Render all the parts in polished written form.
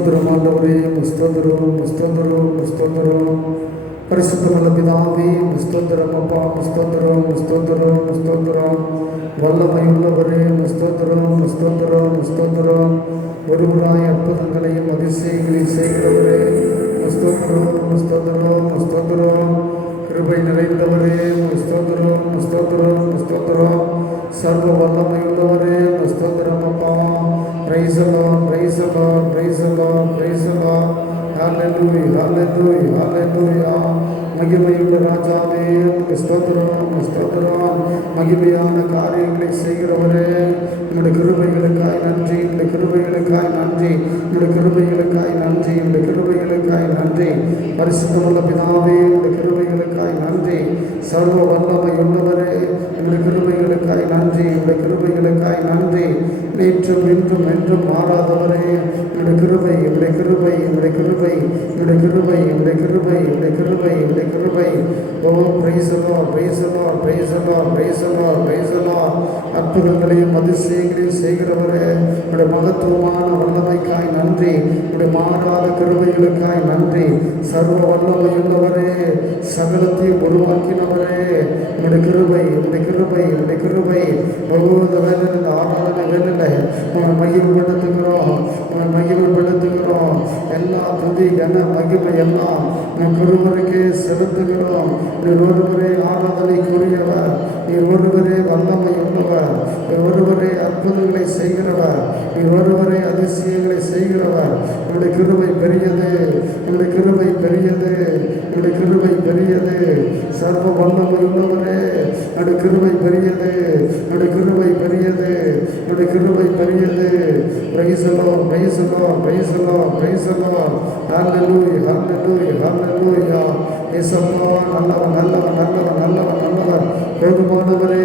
ஸ்தோத்திரம் ஆண்டவரே, ஸ்தோத்திரம் ஸ்தோத்திரம் ஸ்தோத்திரம். பரிசுத்தமுள்ள பிதாவே, ஸ்தோத்திரம் அப்பா, ஸ்தோத்திரம் ஸ்தோத்திரம் ஸ்தோத்திரம். வல்லமையுள்ளவரே, ஸ்தோத்திரம் ஸ்தோத்திரம் ஸ்தோத்திரம். ஒருவராய் அற்புதங்களையும் அதிசயங்களையும் செய்கிறவரே, ஸ்தோத்திரம் ஸ்தோத்திரம் ஸ்தோத்திரம். கிருபை நிறைந்தவரே, ஸ்தோத்திரம் ஸ்தோத்திரம் ஸ்தோத்திரம். சர்வ வல்லமையுள்ளவரே, ஸ்தோத்திரம் அப்பா. Praise the Lord, praise the Lord, praise the Lord, praise the Lord. Hallelujah, hallelujah, hallelujah. மகிமையுள்ள ராஜாவே, ஸ்தோத்திரம் ஸ்தோத்திரம். மகிமையான காரியங்களை செய்கிறவரே, உங்களுடைய கிருபைகளுக்காய் நன்றி, உங்களுடைய கிருபைகளுக்காய் நன்றி, உங்களுடைய கிருபைகளுக்காய் நன்றி, உங்களுடைய கிருபைகளுக்காய் நன்றி. பரிசுத்தமுள்ள பிதாவே, உங்களுடைய கிருபைகளுக்காய் நன்றி. சர்வ வல்லமையுள்ளவரே, உங்களுடைய கிருபைகளுக்காய் நன்றி, உங்களுடைய கிருபைகளுக்காய் நன்றி. நேற்றும் இன்றும் என்றும் மாறாதவரே, உங்களுடைய கிருபை, உங்களுடைய கிருபை, உங்களுடைய கிருபை, உங்களுடைய கிருபை, உங்களுடைய கிருபை, உங்களுடைய கிருபை, உங்களுடைய கிருபை. ஓ praise the Lord, praise the Lord, praise the Lord, praise the Lord, praise the Lord. அற்புதங்களையும் அதிசயங்களையும் செய்கிறவரே, உங்களுடைய மகத்துவமான வல்லமைக்காய் நன்றி, உங்களுடைய மாறாத கிருபைகளுக்காய் நன்றி. சர்வ வல்லமையுள்ளவரே, சகலத்தையும் உருவாக்கினவரே, உங்களுடைய கிருபை, உங்களுடைய கிருபை, உங்களுடைய கிருபை. ஒவ்வொரு வேலையில் இந்த ஆராதனை வேலையில் உங்களை மகிமைப்படுத்துகிறோம், உங்களை மகிமைப்படுத்துகிறோம். எல்லா துதி கன மகிமை எல்லாம் உங்கள் ஒருவருக்கே செலுத்துகிறோம். நீர் ஒருவரே ஆராதனைக்குரியவர், நீர் ஒருவரே வல்லமை உள்ளவர், நீர் ஒருவரே அற்புதங்களை செய்கிறவர், நீர் ஒருவரே அதிசயங்களை செய்கிறவர். உங்களுடைய கிருபை பெரியது, உங்களுடைய கிருபை பெரியது, உங்களுடைய கிருபை பெரியது. சர்வ வல்லமை உள்ளவரே, உங்களுடைய கிருபை பெரியது, உங்களுடைய கிருபை பெரியது, உங்களுடைய கிருபை பெரியது. Praise the Lord, praise the Lord, praise the Lord, praise the Lord. Hallelujah, hallelujah, hallelujah. இயேசுவா, நல்லவர் நல்லவர் நல்லவர் நல்லவர் நல்லவர். போதுமானவரே,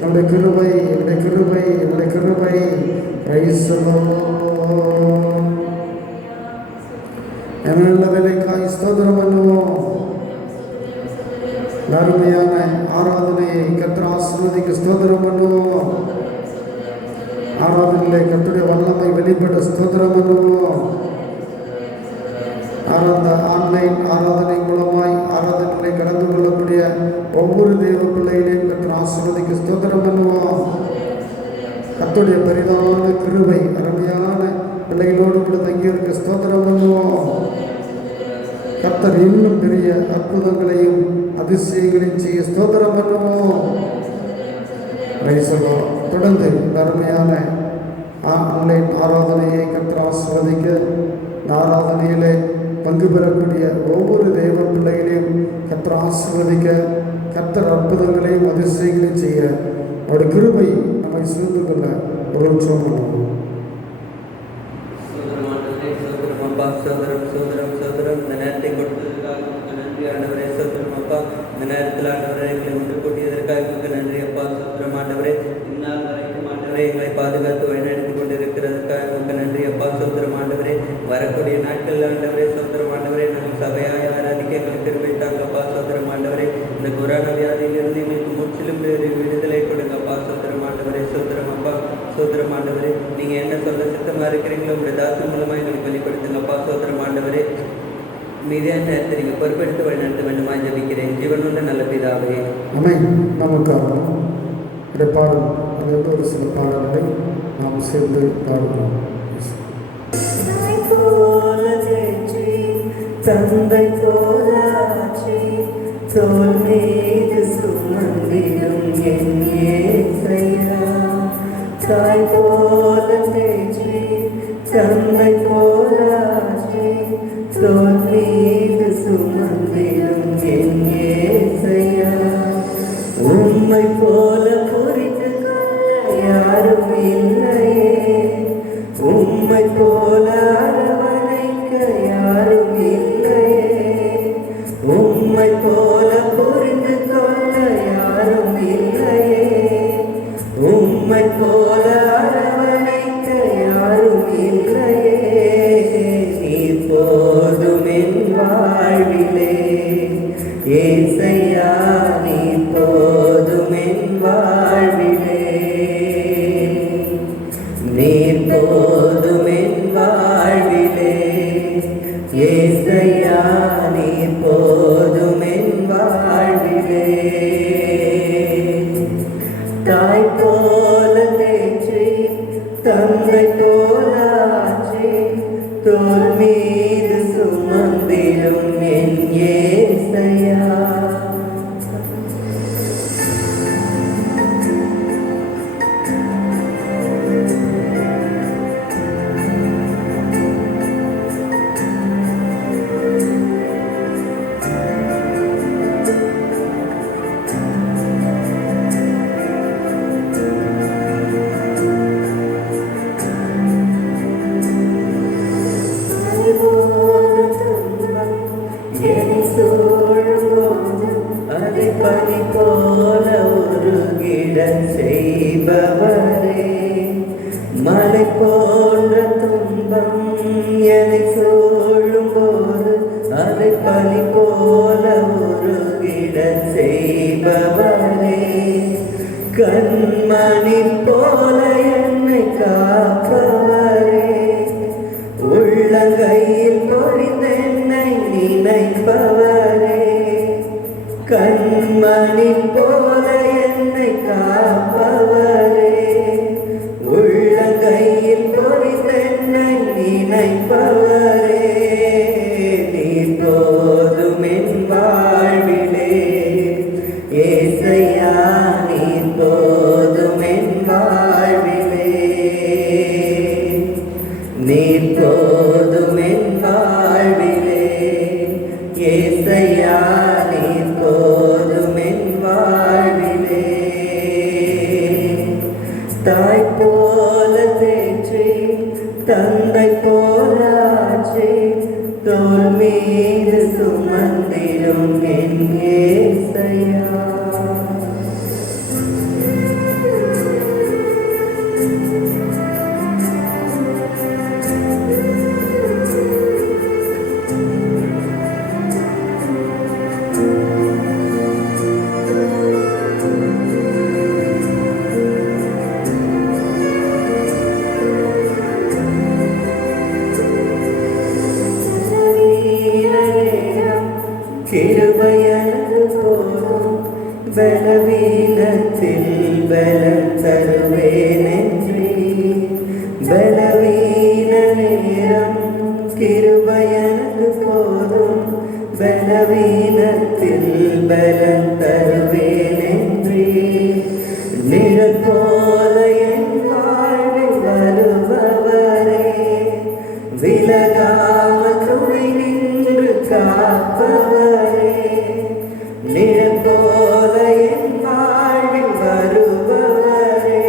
நம்முடைய கிருபை, நம்முடைய கிருபை, நம்முடைய கிருபை. Praise the Lord. நல்ல வேலைக்காய் ஸ்தோத்திரம் பண்ணுவோம். அருமையான ஆராதனையை கர்த்தர் ஆசீர்வதிக்க ஸ்தோத்திரம் பண்ணுவோம். ஆராதனையிலே கர்த்தருடைய வல்லமை வெளிப்பட ஸ்தோத்திரம் பண்ணுவோம். ஆன்லைன் ஆராதனை மூலமாய் ஆராதனைகளை கடந்து கொள்ளக்கூடிய ஒவ்வொரு தேவ பிள்ளைகளையும் கர்த்தர் ஆசீர்வதிக்க ஸ்தோத்திரம் பண்ணுவோம். கர்த்தருடைய பெரிதான கிருபை அருமையான பிள்ளைகளோடு கூட தங்கியிருக்க ஸ்தோத்திரம் பண்ணுவோம். கர்த்தர் இன்னும் பெரிய அற்புதங்களையும் அதிசயங்களையும் செய்ய ஸ்தோத்திரம் பண்ணுவோம். தொடர்ந்து அருமையான ஆன்லைன் ஆராதனையை கர்த்தர் ஆசீர்வதிக்க, இந்த ஆராதனையிலே பங்கு பெறக்கூடிய ஒவ்வொரு தேவ பிள்ளைகளையும் கர்த்தர் ஆசீர்வதிக்க, கர்த்தர் அற்புதங்களையும் அதிசயங்களையும் செய்ய அவருடைய கிருபை நம்மை சூழ்ந்து கொள்ள ஒரு உற்சவம் பண்ணுவோம். இந்த நேரத்தை கொடுத்ததற்காக நன்றி ஆண்டவரே. சோத்திரம் அப்பா, இந்த நேரத்தில் ஆண்டவரே எங்களை ஒன்று கூட்டியதற்காக நன்றி அப்பா. சோத்திரம் ஆண்டவரே, இந்நாள் வரைக்கும் ஆண்டவரே எங்களை பாதுகாத்து வழிநடத்தி கொண்டிருக்கிறதுக்காக நன்றி அப்பா. சோத்திரம் ஆண்டவரே, வரக்கூடிய நாட்கள் ஆண்டவரே, சோத்திரம் ஆண்டவரே, நாங்கள் சபையாய் ஆராதிக்க எங்களுக்கு திரும்பிட்டாங்கப்பா. சோத்திரம் ஆண்டவரே, இந்த கொரோனா வியாதியிலிருந்து எங்களுக்கு முற்றிலும் விடுதலை கொடுங்கப்பா. சோத்திரம் ஆண்டவரே, சோத்திரம் அப்பா. சோத்திரம் ஆண்டவரே, நீங்கள் என்ன சொல்ல சித்தமாக இருக்கிறீங்களோ உங்களுடைய தாசன் மூலமாக எங்களுக்கு வெளிப்படுத்துங்கப்பா. சோத்திரம் ஆண்டவரே, மீதியான நேரத்தை நீங்கள் பொறுப்பெடுத்து வழிநடத்த வேண்டுமா ஜெபிக்கிறேன். ஜீவனுள்ள நல்ல பிதாவே, ஆமென். நமக்காக இந்த பாடல், அதாவது ஒரு சில பாடல்களை நாம் சேர்ந்து பாடுவோம். தந்தை போலாற்றி தோல் மீது சுமந்திடும் என் இயேசையா, தாய் போல தேற்றி தந்தை போலாற்றி தோல் மீது சுமந்திடும் என் இயேசையா, உம்மை போல புரிந்து கொள்ள யாரும் இல்லையே, உம்மை போல அரவணைக்க யாரும் இல்லையே, உம்மை போல புரிந்து கொள்ள யாரும் இல்லையே, உம்மை போல அரவணைக்க யாரும் இல்லையே. நீர் போதும் என் வாழ்விலே ஏசையா, நீர் போதும் என் தோள் மீது சுமந்திடும் என் ஏசையா. அதை பனி போல உருகிட செய்பவரே, மலை போன்ற துன்பம் என்னை சூழும் போது அதை பனி போல உருகிட செய்பவரே, கண்மணி போல என்னை காப்பவரே, உள்ளங்கையில் பொழிந்தென்னை நினைப்பவரே, கண்மணி போல என்னை காப்பவரே, உள்ளங்கையில் பொழிந்தென்னை நினைப்பவரே, நீர் போதும் என் வாழ்விலே ஏசையா, நீர் போதும் என் வாழ்விலே, நீர் போதும் என் வாழ்விலே ஏசையா, நீர் போதும் என் வாழ்விலே. தாய் போல தேற்றி தந்தை போலாற்றி தோள் மீது சுமந்திடும் என் ஏசையா. கிருபையனது போதும் பலவீனத்தில் பலம் தருவேனென்றே, பலவீன நேரம் கிருபையனது போதும் பலவீனத்தில் பலம் தருவேனென்றே, நிழல் போல என் வாழ்வில் வருபவரே, விலகாமல் துணை நின்று காப்பவரே, நிழல் போல என் வாழ்வில் வருபவரே,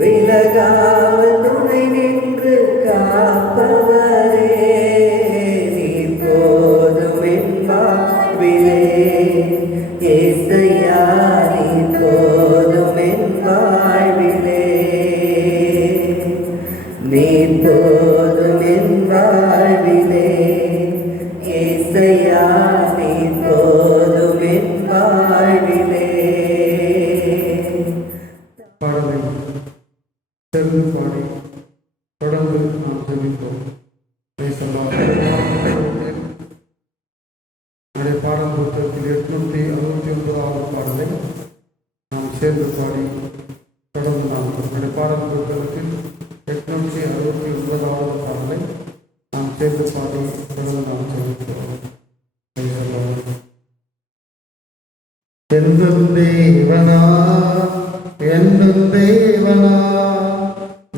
விலகாமல் துணை நின்று காப்பவரே, நீர் போதும் என் வாழ்விலே ஏசையா, நீர் போதும் என் வாழ்விலே, நீர் போதும் என் வாழ்விலே ஏசையா, நீர் போதும் என் வாழ்விலே. பாடலை சேர்ந்து பாடி தொடர்ந்து நாம் ஜெபிப்போம். நம்முடைய பாடல் புத்தகத்தில் 869வது பாடலை நாம் சேர்ந்து பாடி தொடர்ந்து நாம் நம்முடைய பாடல் புத்தகத்தில் 869வது பாடலை நாம் சேர்ந்து பாடி தொடர்ந்து நாம் ஜெபிப்போம். எந்தன் தேவனா, எந்தன் தேவனா,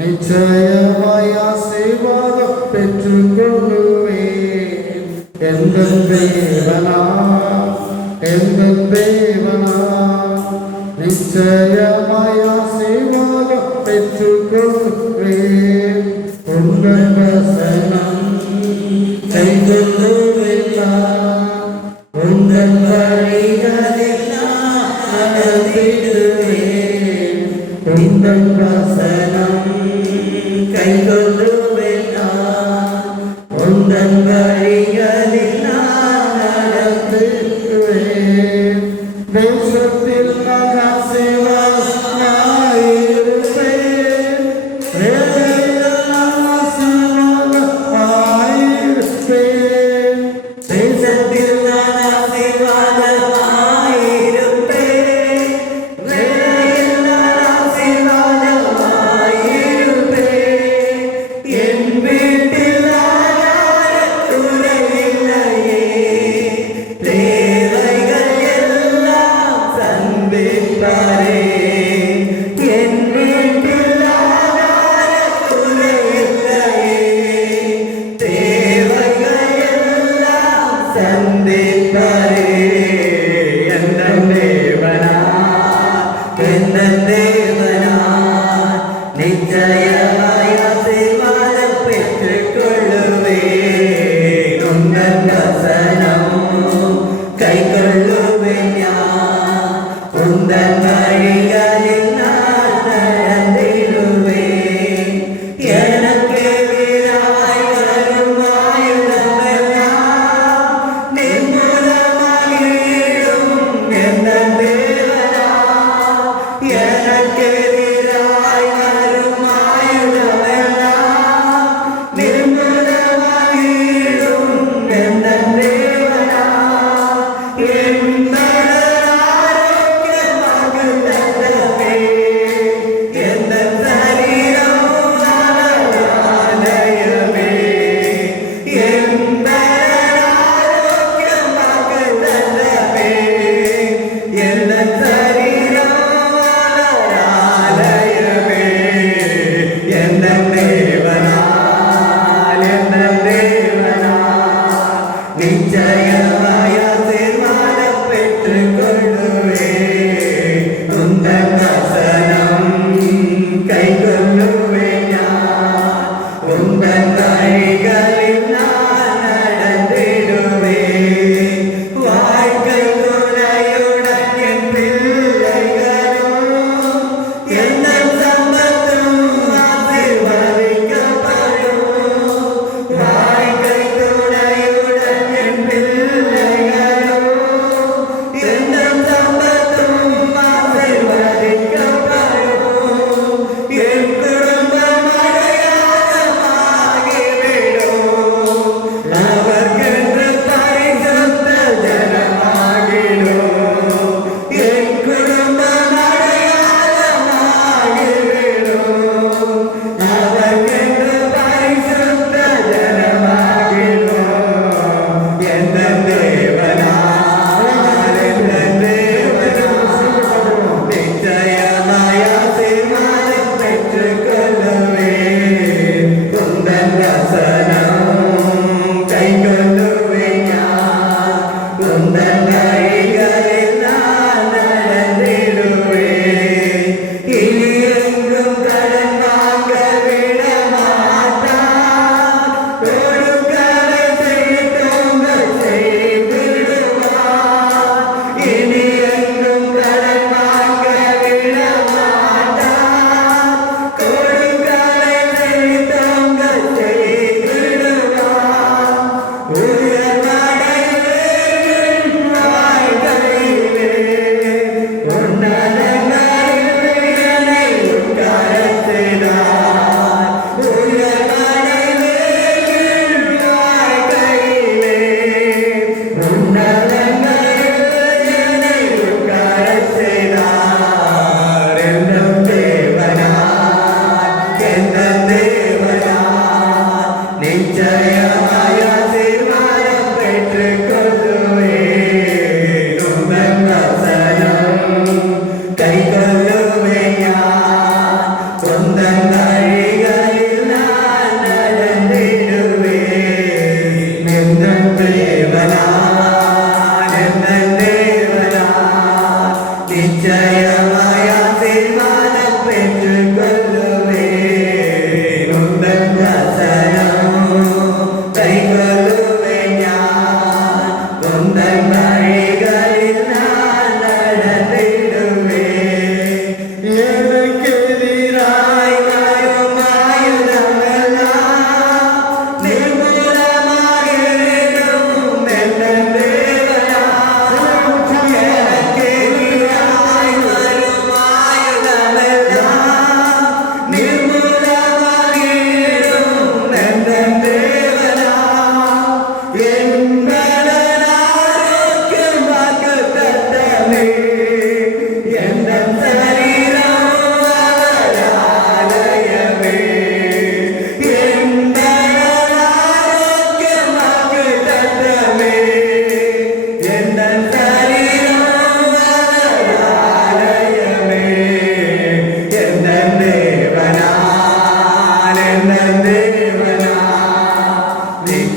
நிச்சயமாய் ஆசீர்வாதம் பெற்றுக்கொள்ளுவேன். எந்தன் தேவனா, எந்தன் தேவனா, நிச்சயமாய் ஆசீர்வாதம் பெற்றுக்கொள்ளுவேன். உங்கள் வசனம் கைகொள்ளுவேன், உங்கள் வழிகளில் நடந்திடுவேன். உங்கள் வசனம் கைகொள்ளுவேன், உங்கள் வழிகளில் நடந்திடுவேன். தேசத்தில் நான் ஆசீர்வாதமாயிருப்பேன், ஆசீர்வாதமாயிருப்பேன். தேசத்தில் நான் ஆசீர்வாதமாயிருப்பேன், ஆசீர்வாதமாயிருப்பேன். என் வீட்டில்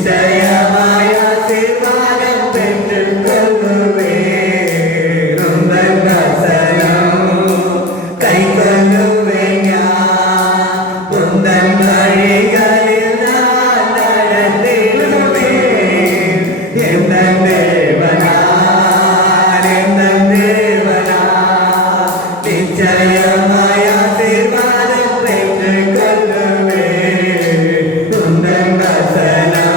நிச்சயமாய் ஆசீர்வாதம் பெற்றுக் கொள்ளுவேன். உந்தன் வசனம் கைக்கொள்ளுவேன் யான். உந்தன் வழிகளில் நான் நடந்திடுவேன். எந்தன் தேவனார், எந்தன் தேவனார், நிச்சயமாய் ஆசீர்வாதம் பெற்றுக் கொள்ளுவேன். உந்தன் வசனம்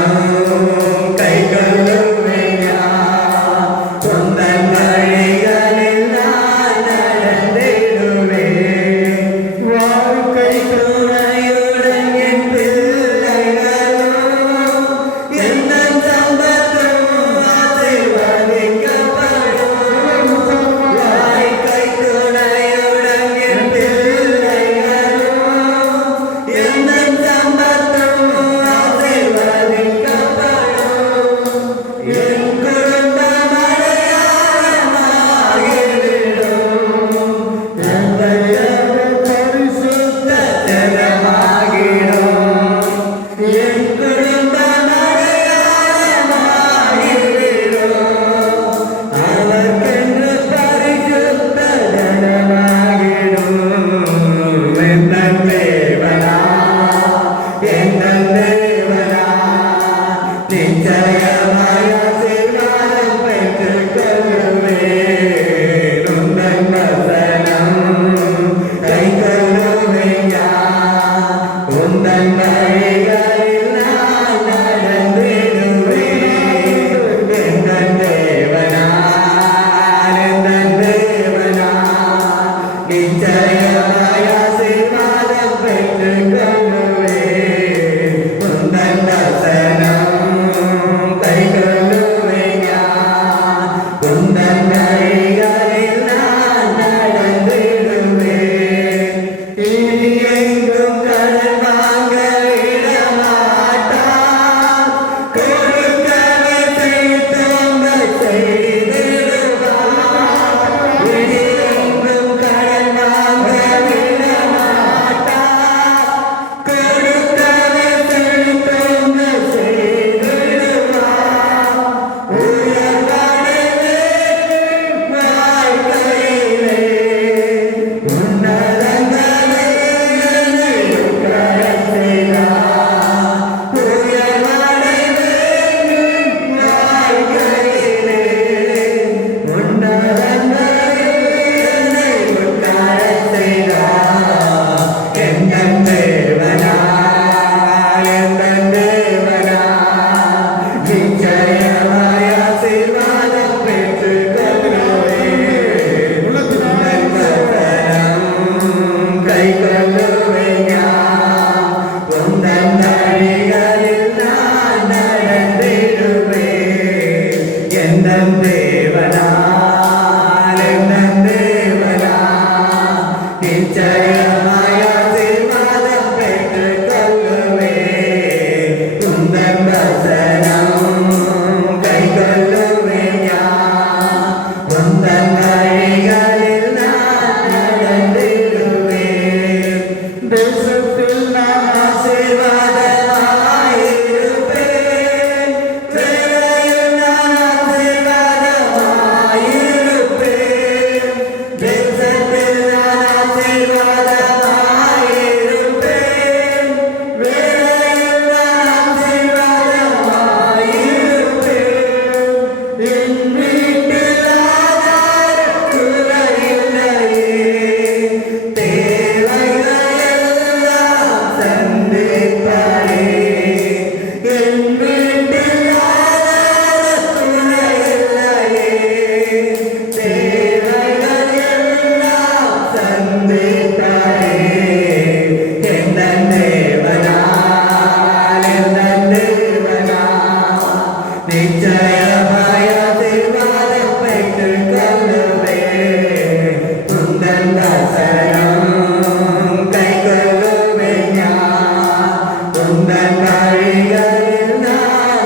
கைக்கொள்ளுவேன் யான். உந்தன் வழிகளில் நான் நடந்திடுவேன். வாழ்க்கை துணையுடன் என் பிள்ளைகளும் எந்தன் சம்பத்தும் ஆசீர்வதிக்கப்படும். வாழ்க்கை துணையுடன் என் பிள்ளைகளும் எந்தன் சம்பத்தும் ஆசீர்வதிக்கப்படும். என் குடும்பம் அடையாளமாகிவிடும். பரிசுத்த ஜனமாகிடும். என் குடும்பம் அடையாளமாகிவிடும். அவர்க்கென்று பரிசுத்த ஜனமாகிடும். எந்தன் தேவனா, எந்தன் தேவனா, நிச்சயமாய் ஆசீர்வாதம் பெற்றுக் கொள்ளுவேன். உந்தன் வசனம் கைக்கொள்ளுவேன் யான். உந்தன் வழிகளில் நான் நடந்திடுவேன். எந்தன் தேவனார், எந்தன் தேவனார், நிச்சயமாய் ஆசீர்வாதம் பெற்றுக் கொள்ளுவேன். உந்தன் வசனம் கைக்கொள்ளுவேன் யான். உந்தன் வழிகளில் நான் நடந்திடுவேன். இனி எங்கும் கடன் வாங்க விடமாட்டான். கொடுக்கவே செய்தோங்க செய்திடுவான். இனி எங்கும் கடன் வாங்க விடமாட்டான். கொடுக்கவே செய்தோங்க செய்திடுவான். உயர்வடைவேன் வாழ்க்கையிலே. உன்னதங்களே என்னை உட்காரச் செய்தார். உயர்வடைவேன் வாழ்க்கையிலே. உன்னதங்களே என்னை உட்காரச் செய்தார். எந்தன் தேவனார், எந்தன் தேவனார், நிச்சயமாய் ஆசீர்வாதம் பெற்றுக் கொள்ளுவேன். உந்தன் வசனம் கைக்கொள்ளுவேன் யான். உந்தன் வழிகளில் நான் நடந்திடுவேன். எந்தன் தேவனார், எந்தன் தேவனார், நிச்சயமாய் ஆசீர்வாதம் பெற்றுக் கொள்ளுவேன். உந்தன் வசனம் கைக்கொள்ளுவேன் யான். உந்தன் வழிகளில் நான் நடந்திடுவேன். தேசத்தில் நான் ஆசீர்வாதமாயிருப்பேன். வேலையில் நான் ஆசீர்வாதமாயிருப்பேன். தேசத்தில் நான் ஆசீர்வாதமாயிருப்பேன். வேலையில் நான் ஆசீர்வாதமாயிருப்பேன். என் வீட்டில் ஆதார குறையில்லையே. தேவைகள் எல்லாம் சந்திப்பாரே. என் வீட்டில் ஆதார குறையில்லையே. தேவைகள் எல்லாம் சந்திப்பாரே. எந்தன் தேவனார், எந்தன் தேவனார், நிச்சயமாய் ஆசீர்வாதம் பெற்றுக் கொள்ளுவேன். உந்தன் வசனம் கைக்கொள்ளுவேன் யான். உந்தன் வழிகளில் நான்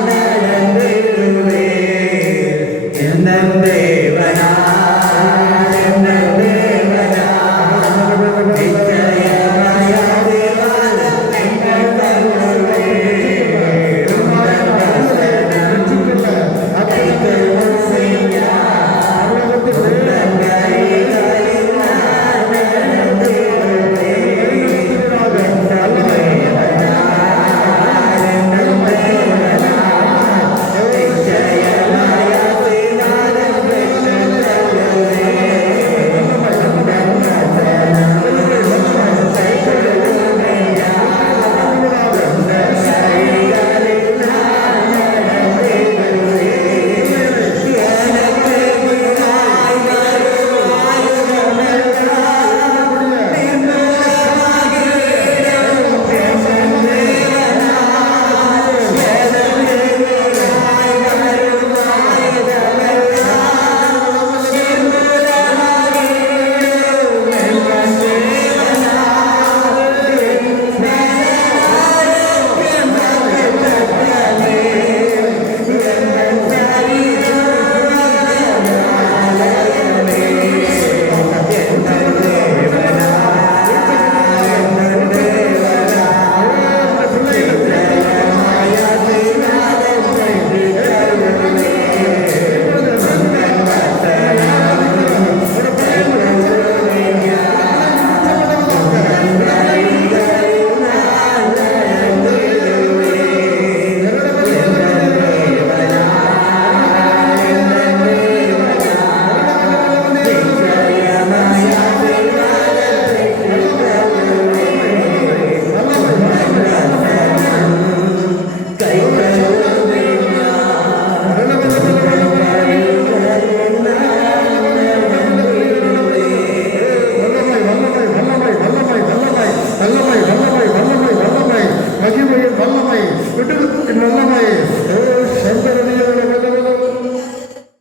வல்லமை. ஓ சந்தரதியரோட வல்லமை.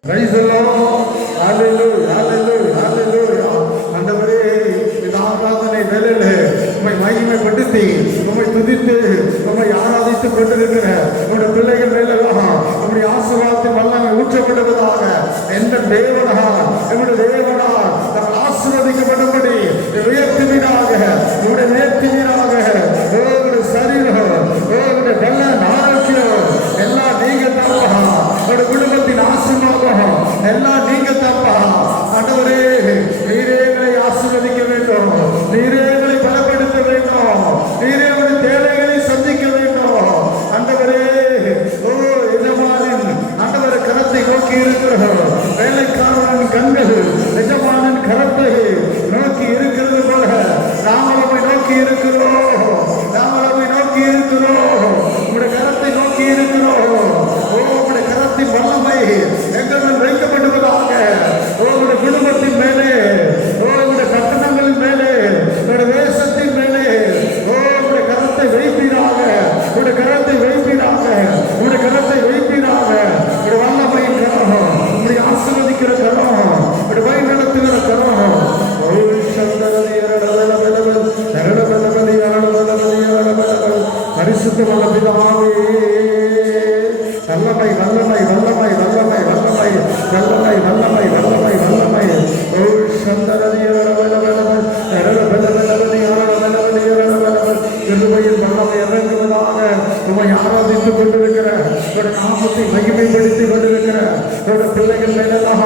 Praise the Lord. Hallelujah, hallelujah, hallelujah. ஆண்டவரே, இந்த ஆராதனை வேளையிலே உம்மை மகிமைப்படுத்தி உம்மை துதித்து உம்மை ஆராதித்துக் கொண்டிருக்கிற உம்முடைய பிள்ளைகள் மேலெல்லாம் உம்முடைய ஆசீர்வாதத்தின் வல்லமை ஊற்றப்படுவதாக. எந்த தேவனா எங்களுடைய தேவனா நாங்கள் ஆசீர்வதிக்கப்பட்டபடி உயர்த்துவீராக, உங்களுடைய நேர்த்துவீராக. உங்களுடைய சரீரம், உங்களுடைய நல்ல ஆரோக்கியம் எல்லாம் நீங்க தப்பா. உங்களுடைய குடும்பத்தின் ஆசீர்வாதம் எல்லாம் நீங்க தப்பா. ஆண்டவரே, நீரே எங்களை ஆசீர்வதிக்க வேண்டும், நீரே எங்களை பலப்படுத்த வேண்டும், நீரே உடைய தேவைகளை சந்திக்க வேண்டும். ஆண்டவரே, ஓ எஜமானின் ஆண்டவரை கரத்தை நோக்கி இருக்கிறோம். வேலைக்காரனின் கண்கள் எஜமானின் கரத்தை நோக்கி இருக்கிறது போல நாமளை நோக்கி இருக்கிறோம், நாமளை நோக்கி இருக்கிறோம், உங்களுடைய கரத்தை நோக்கி இருக்கிறோம். உங்களுடைய கரத்தின் வல்லமை எங்கள் மேல் வைக்கப்படுவதாக. உங்களுடைய குடும்பத்தின் மேலே, உங்களுடைய பட்டணங்களின் மேலே, உங்களுடைய தேசத்தின் மேலே உங்களுடைய கரத்தை வைப்பீராக, உங்களுடைய கரத்தை வைப்பீராக, உங்களுடைய கரத்தை வைப்பீராக. உங்களுடைய வல்லமையின் கரம், உங்களுடைய ஆசீர்வதிக்கிற கரம், உங்களுடைய வழி நடத்துகிற கரம். பரிசுத்த வல்ல பிதாவே, வல்லமை வல்லமை வல்லமை வல்லமை வல்லமை வல்லமை வல்லமை வல்லமை வல்லமை. ஓ கிருபையின் வல்லமை இறங்குவதாக. உம்மை ஆராதித்துக் கொண்டிருக்கிற நாமத்தை மகிமைப்படுத்திக் கொண்டிருக்கிற பிள்ளைகள் மேலெல்லாம்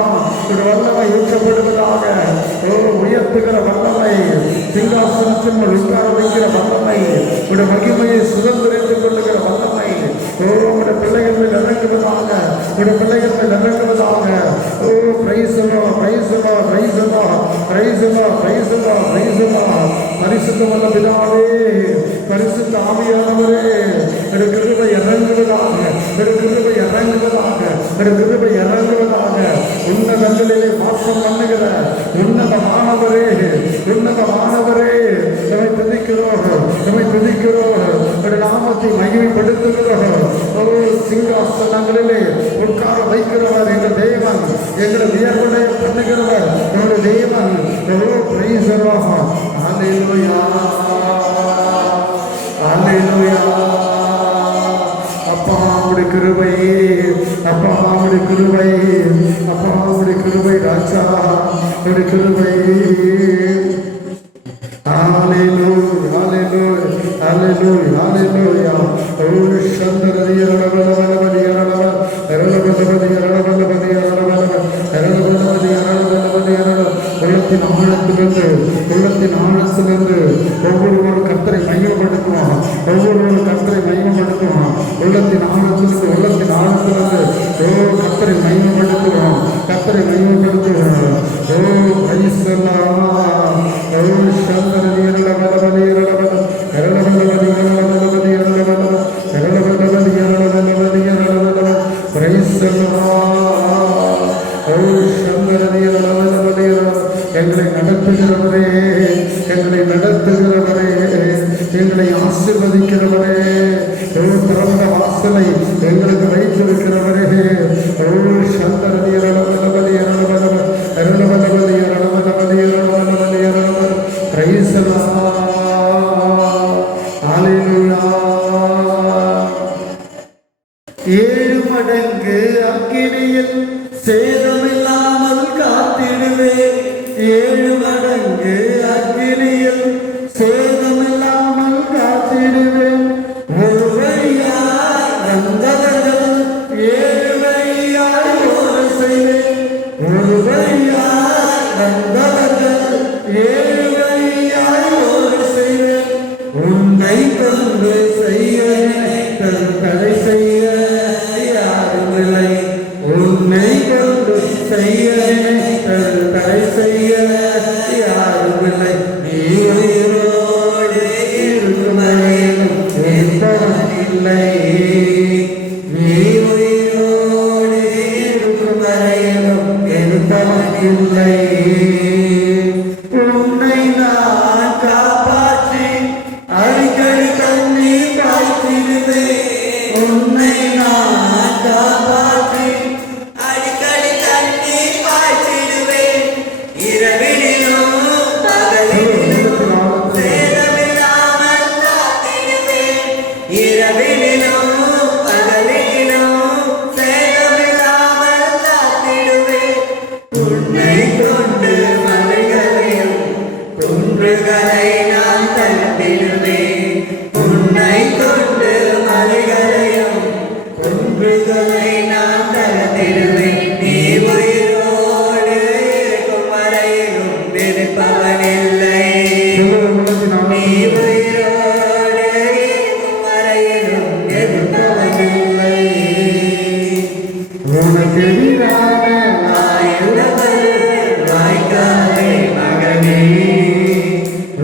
வல்லமை ஊற்றப்படுவதாக. ஓ உயர்த்துகிற வல்லமை, சிங்காசனத்தின் உட்கார வைக்கிற வல்லமை, உடைய மகிமையை சுதந்திரித்துக் கொள்ளுகிற வல்லமை ஓ உடைய பிள்ளைகள் மேல் இறங்குவதாக, உடைய பிள்ளைகள் மேல் இறங்குவதாக. Oh praise lord, praise lord, praise lord, praise lord, praise lord, praise lord. பரிசுத்த வல்ல பிதாவே, பரிசுத்த ஆவியானவரே, உடைய கிருபை இறங்குவதாக, உடைய கிருபை இறங்குவதாக, உடைய கிருபை இறங்குவதாக. உன்னதங்களிலே வாசம் பண்ணுகிற உன்னதமானவரே, உன்னதமானவரே, நம்மை துதிக்கிறோம், நம்மை துதிக்கிறோம், உடைய நாமத்தை மகிமைப்படுத்துகிறோம். ஒரு சிங்காசனங்களிலே உட்கார வைக்கிறவர் எங்கள் தேவன், எங்களை வியர்வுடைய பண்ணுகிறவர் எங்களுடைய தேவன். Praise the lord. ஹல்லேலூயா, ஹல்லேலூயா. அப்பா உம்முடைய கிருபை, அப்பா உம்முடைய கிருபை, அப்பா உம்முடைய கிருபை ராஜா, உம்முடைய கிருபை. Hallelujah, hallelujah, hallelujah, hallelujah. Oh, Shandaradiya, Ranabalabadiya, Ranabalabadiya, Ranabalabadiya, Ranabalabadiya, Ranabalabadiya. உள்ளத்தின் ஆழத்திலிருந்து, உள்ளத்தின் ஆழத்திலிருந்து ஒவ்வொரு கர்த்தரை மையப்படுத்துவான், ஒவ்வொரு கர்த்தரை மையப்படுத்துவான். உள்ளத்தின் ஆழத்திலிருந்து, உள்ளத்தின் ஆழத்திலிருந்து ஓ கர்த்தரை மையப்படுத்துவான், கர்த்தரை மையப்படுத்துவான். ஓ பரிசுத்தா, ஓ சந்தரதிய ரலபலபதிய ரலபல ரலபலபதிய ரலபலபதிய ரலபல ரலபலபதிய ரலபலபதிய ரலபல. Price the Lord. ஓ சந்தரதிய ரலபலபதிய ரலபல. எங்களை நடத்துகிறவரே, எங்களை நடத்துகிறவரே, எங்களை ஆசீர்வதிக்கிறவரே, திறந்த வாசலை எங்களுக்கு வைத்திருக்கிறவரே. ஓ சந்தரதிய ரலபலபதிய ரலபல ரலபலபதிய ரலபலபதிய ரலபலபதிய ரலபல. Price the lord. ஹல்லேலூயா. 7 மடங்கு அக்கினியில் சேதமில்லாமல் காத்திடுவேன். 7 மடங்கு அக்கினியில் சேதமில்லாமல் காத்திடுவேன். ஒரு வழியாய் வந்தவர்கள் 7 வழியாய் ஓட செய்வேன். ஒரு வழியாய் வந்தவர்கள் 7 வழியாய் ஓட செய்வேன். உன்னை கொண்டு செய்ய தடை செய்ய யாரும் இல்லை. உன்னை கொண்டு செய்ய தடை செய்ய யாரும் இல்லை. நீ உயிரோடு இருக்கும் வரையிலும் என்பவன் இல்லை. நீ உயிரோடு இருக்கும் வரையிலும் என்பவன் இல்லை. உன்னை நான் காப்பாற்றி அடிக்கடி தண்ணீர் பாய்த்திடுவேன். உன்னை குன்றுகளை நான் தகர்த்திடுவேன். நீ உயிரோடு இருக்கும் வரையிலும் வெறுப்பவனில்லை. நீ உயிரோடு இருக்கும் வரையிலும் வெறுப்பவனில்லை. உனக்கு எதிரான ஆயுதங்கள் வாய்க்காதே மகனே.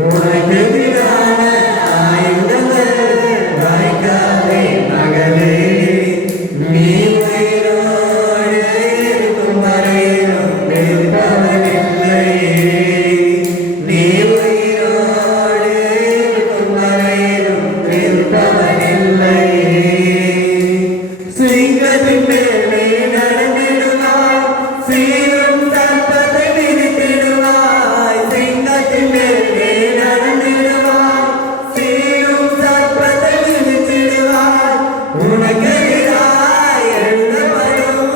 உனக்கு எதிரான ஆயுதங்கள் வாய்க்காதே மகனே. நீ உயிரோடு இருக்கும் வரையிலும் வெறுப்பவனில்லை. நீ உயிரோடு இருக்கும் வரையிலும் வெறுப்பவனில்லை. சிங்கத்தின் மேலே நடந்திடுவாய், சீரும் சர்ப்பத்தை மிதித்திடுவாய். சிங்கத்தின் மேலே நடந்திடுவாய், சீரும் சர்ப்பத்தை மிதித்திடுவாய். உனக்கு எதிராய் எழுதப்படும்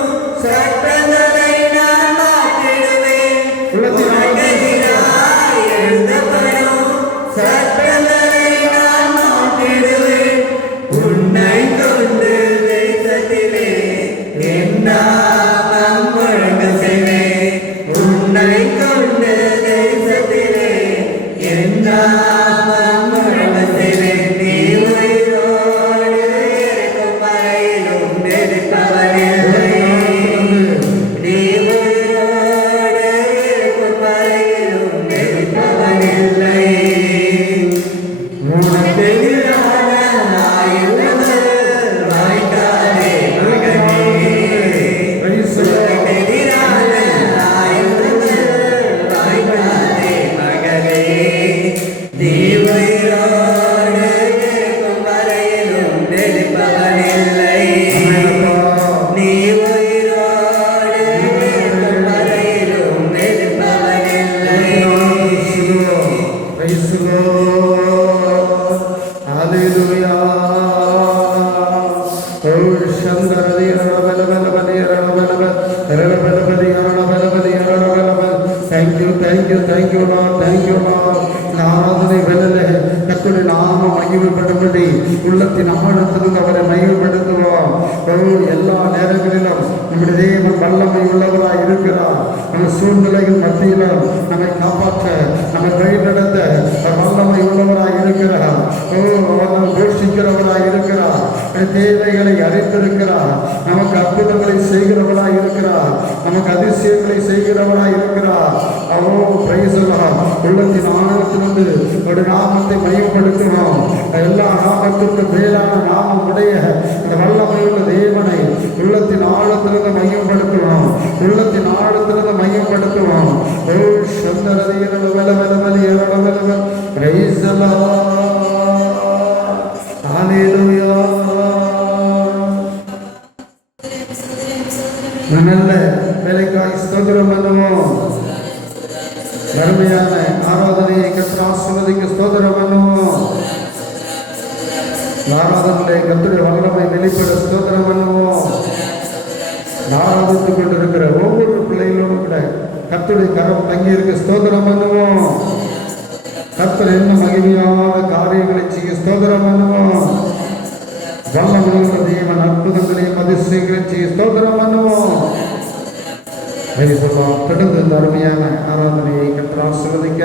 சட்டங்களை நான் மாற்றிடுவேன். உனக்கு எதிராய் எழுதப்படும் சட்டங்களை நான் மாற்றிடுவேன். உன்னை கொண்டு தேசத்திலே என் நாமம் முழங்க செய்வேன். உன்னை கொண்டு தேசத்திலே என் நாமம் முழங்க செய்வேன். நீ உயிரோடு இருக்கும் வரையிலும் வெறுப்பவனில்லை. நீ உயிரோடு இருக்கும் வரையிலும் வெறுப்பவனில்லை. உனக்கு எதிரான ஆயுதங்கள் வாய்க்காதே மகனே. உனக்கு எதிரான ஆயுதங்கள் வாய்க்காதே மகனே. நீ உயிரோடு இருக்கும் வரையிலும் வெறுப்பவனில்லை. நீ உயிரோடு இருக்கும் வரையிலும் வெறுப்பவனில்லை. Praise the Lord. Hallelujah. Oh, Shandaradi, thank you, thank you, thank you, Lord, thank you, Lord. ஆராதனை வேளையிலே கர்த்தருடைய நாமம் மகிமைப்படும்படி உள்ளத்தின் ஆழத்திலிருந்து அவரை மகிமைப்படுத்துவோம். எல்லா நேரங்களிலும் நம்முடைய தேவன் வல்லமை உள்ளவராய் இருக்கிறார். நம்ம சூழ்நிலைகள் மத்தியிலும் நம்மை காப்பாற்ற நம்மை வழிநடத்த வல்லமை உள்ளவராய் இருக்கிறார். அவர் போஷிக்கிறவராய் இருக்கிறார். தேவைகளை அறிந்திருக்கிறார். நமக்கு அற்புதங்களை செய்கிறவராய் இருக்கிறார். நமக்கு அதிசயங்களை செய்கிறவராய் இருக்கிறார். Price the Lord. உள்ளத்தின் ஆழத்திலிருந்து ஒரு நாமத்தை மையப்படுத்துவோம். எல்லா நாமத்திற்கும் மேலான நாமம் உடைய இந்த வல்லமையுள்ள தேவனை உள்ளத்தின் ஆழத்திலிருந்து மையப்படுத்துவோம். உள்ளத்தின் ஆழத்திலிருந்து மையப்படுத்துவோம். Price the lord. ஹல்லேலூயா. நல்ல வேலைக்காய் ஸ்தோத்திரம் பண்ணுவோம். அருமையான ஆராதனையை கர்த்தர் ஆசீர்வதிக்க ஸ்தோத்திரம் பண்ணுவோம். ஆராதனையிலே கர்த்தருடைய வல்லமை வெளிப்பட ஸ்தோத்திரம் பண்ணுவோம். ஆராதித்துக் கொண்டிருக்கிற ஒவ்வொரு பிள்ளைகளும் கூட கர்த்தருடைய கரம் தங்கியிருக்க ஸ்தோத்திரம் பண்ணுவோம். கர்த்தர் என்ன மகிமையான காரியங்களை செய்ய ஸ்தோத்திரம் பண்ணுவோம். வல்லமையுள்ள தேவன் அற்புதங்களையும் அதிசயங்களையும் செய்ய ஸ்தோத்திரம் பண்ணுவோம். தொடர்ந்து இந்த அருமையான ஆராதனையை கர்த்தர் ஆசீர்வதிக்க,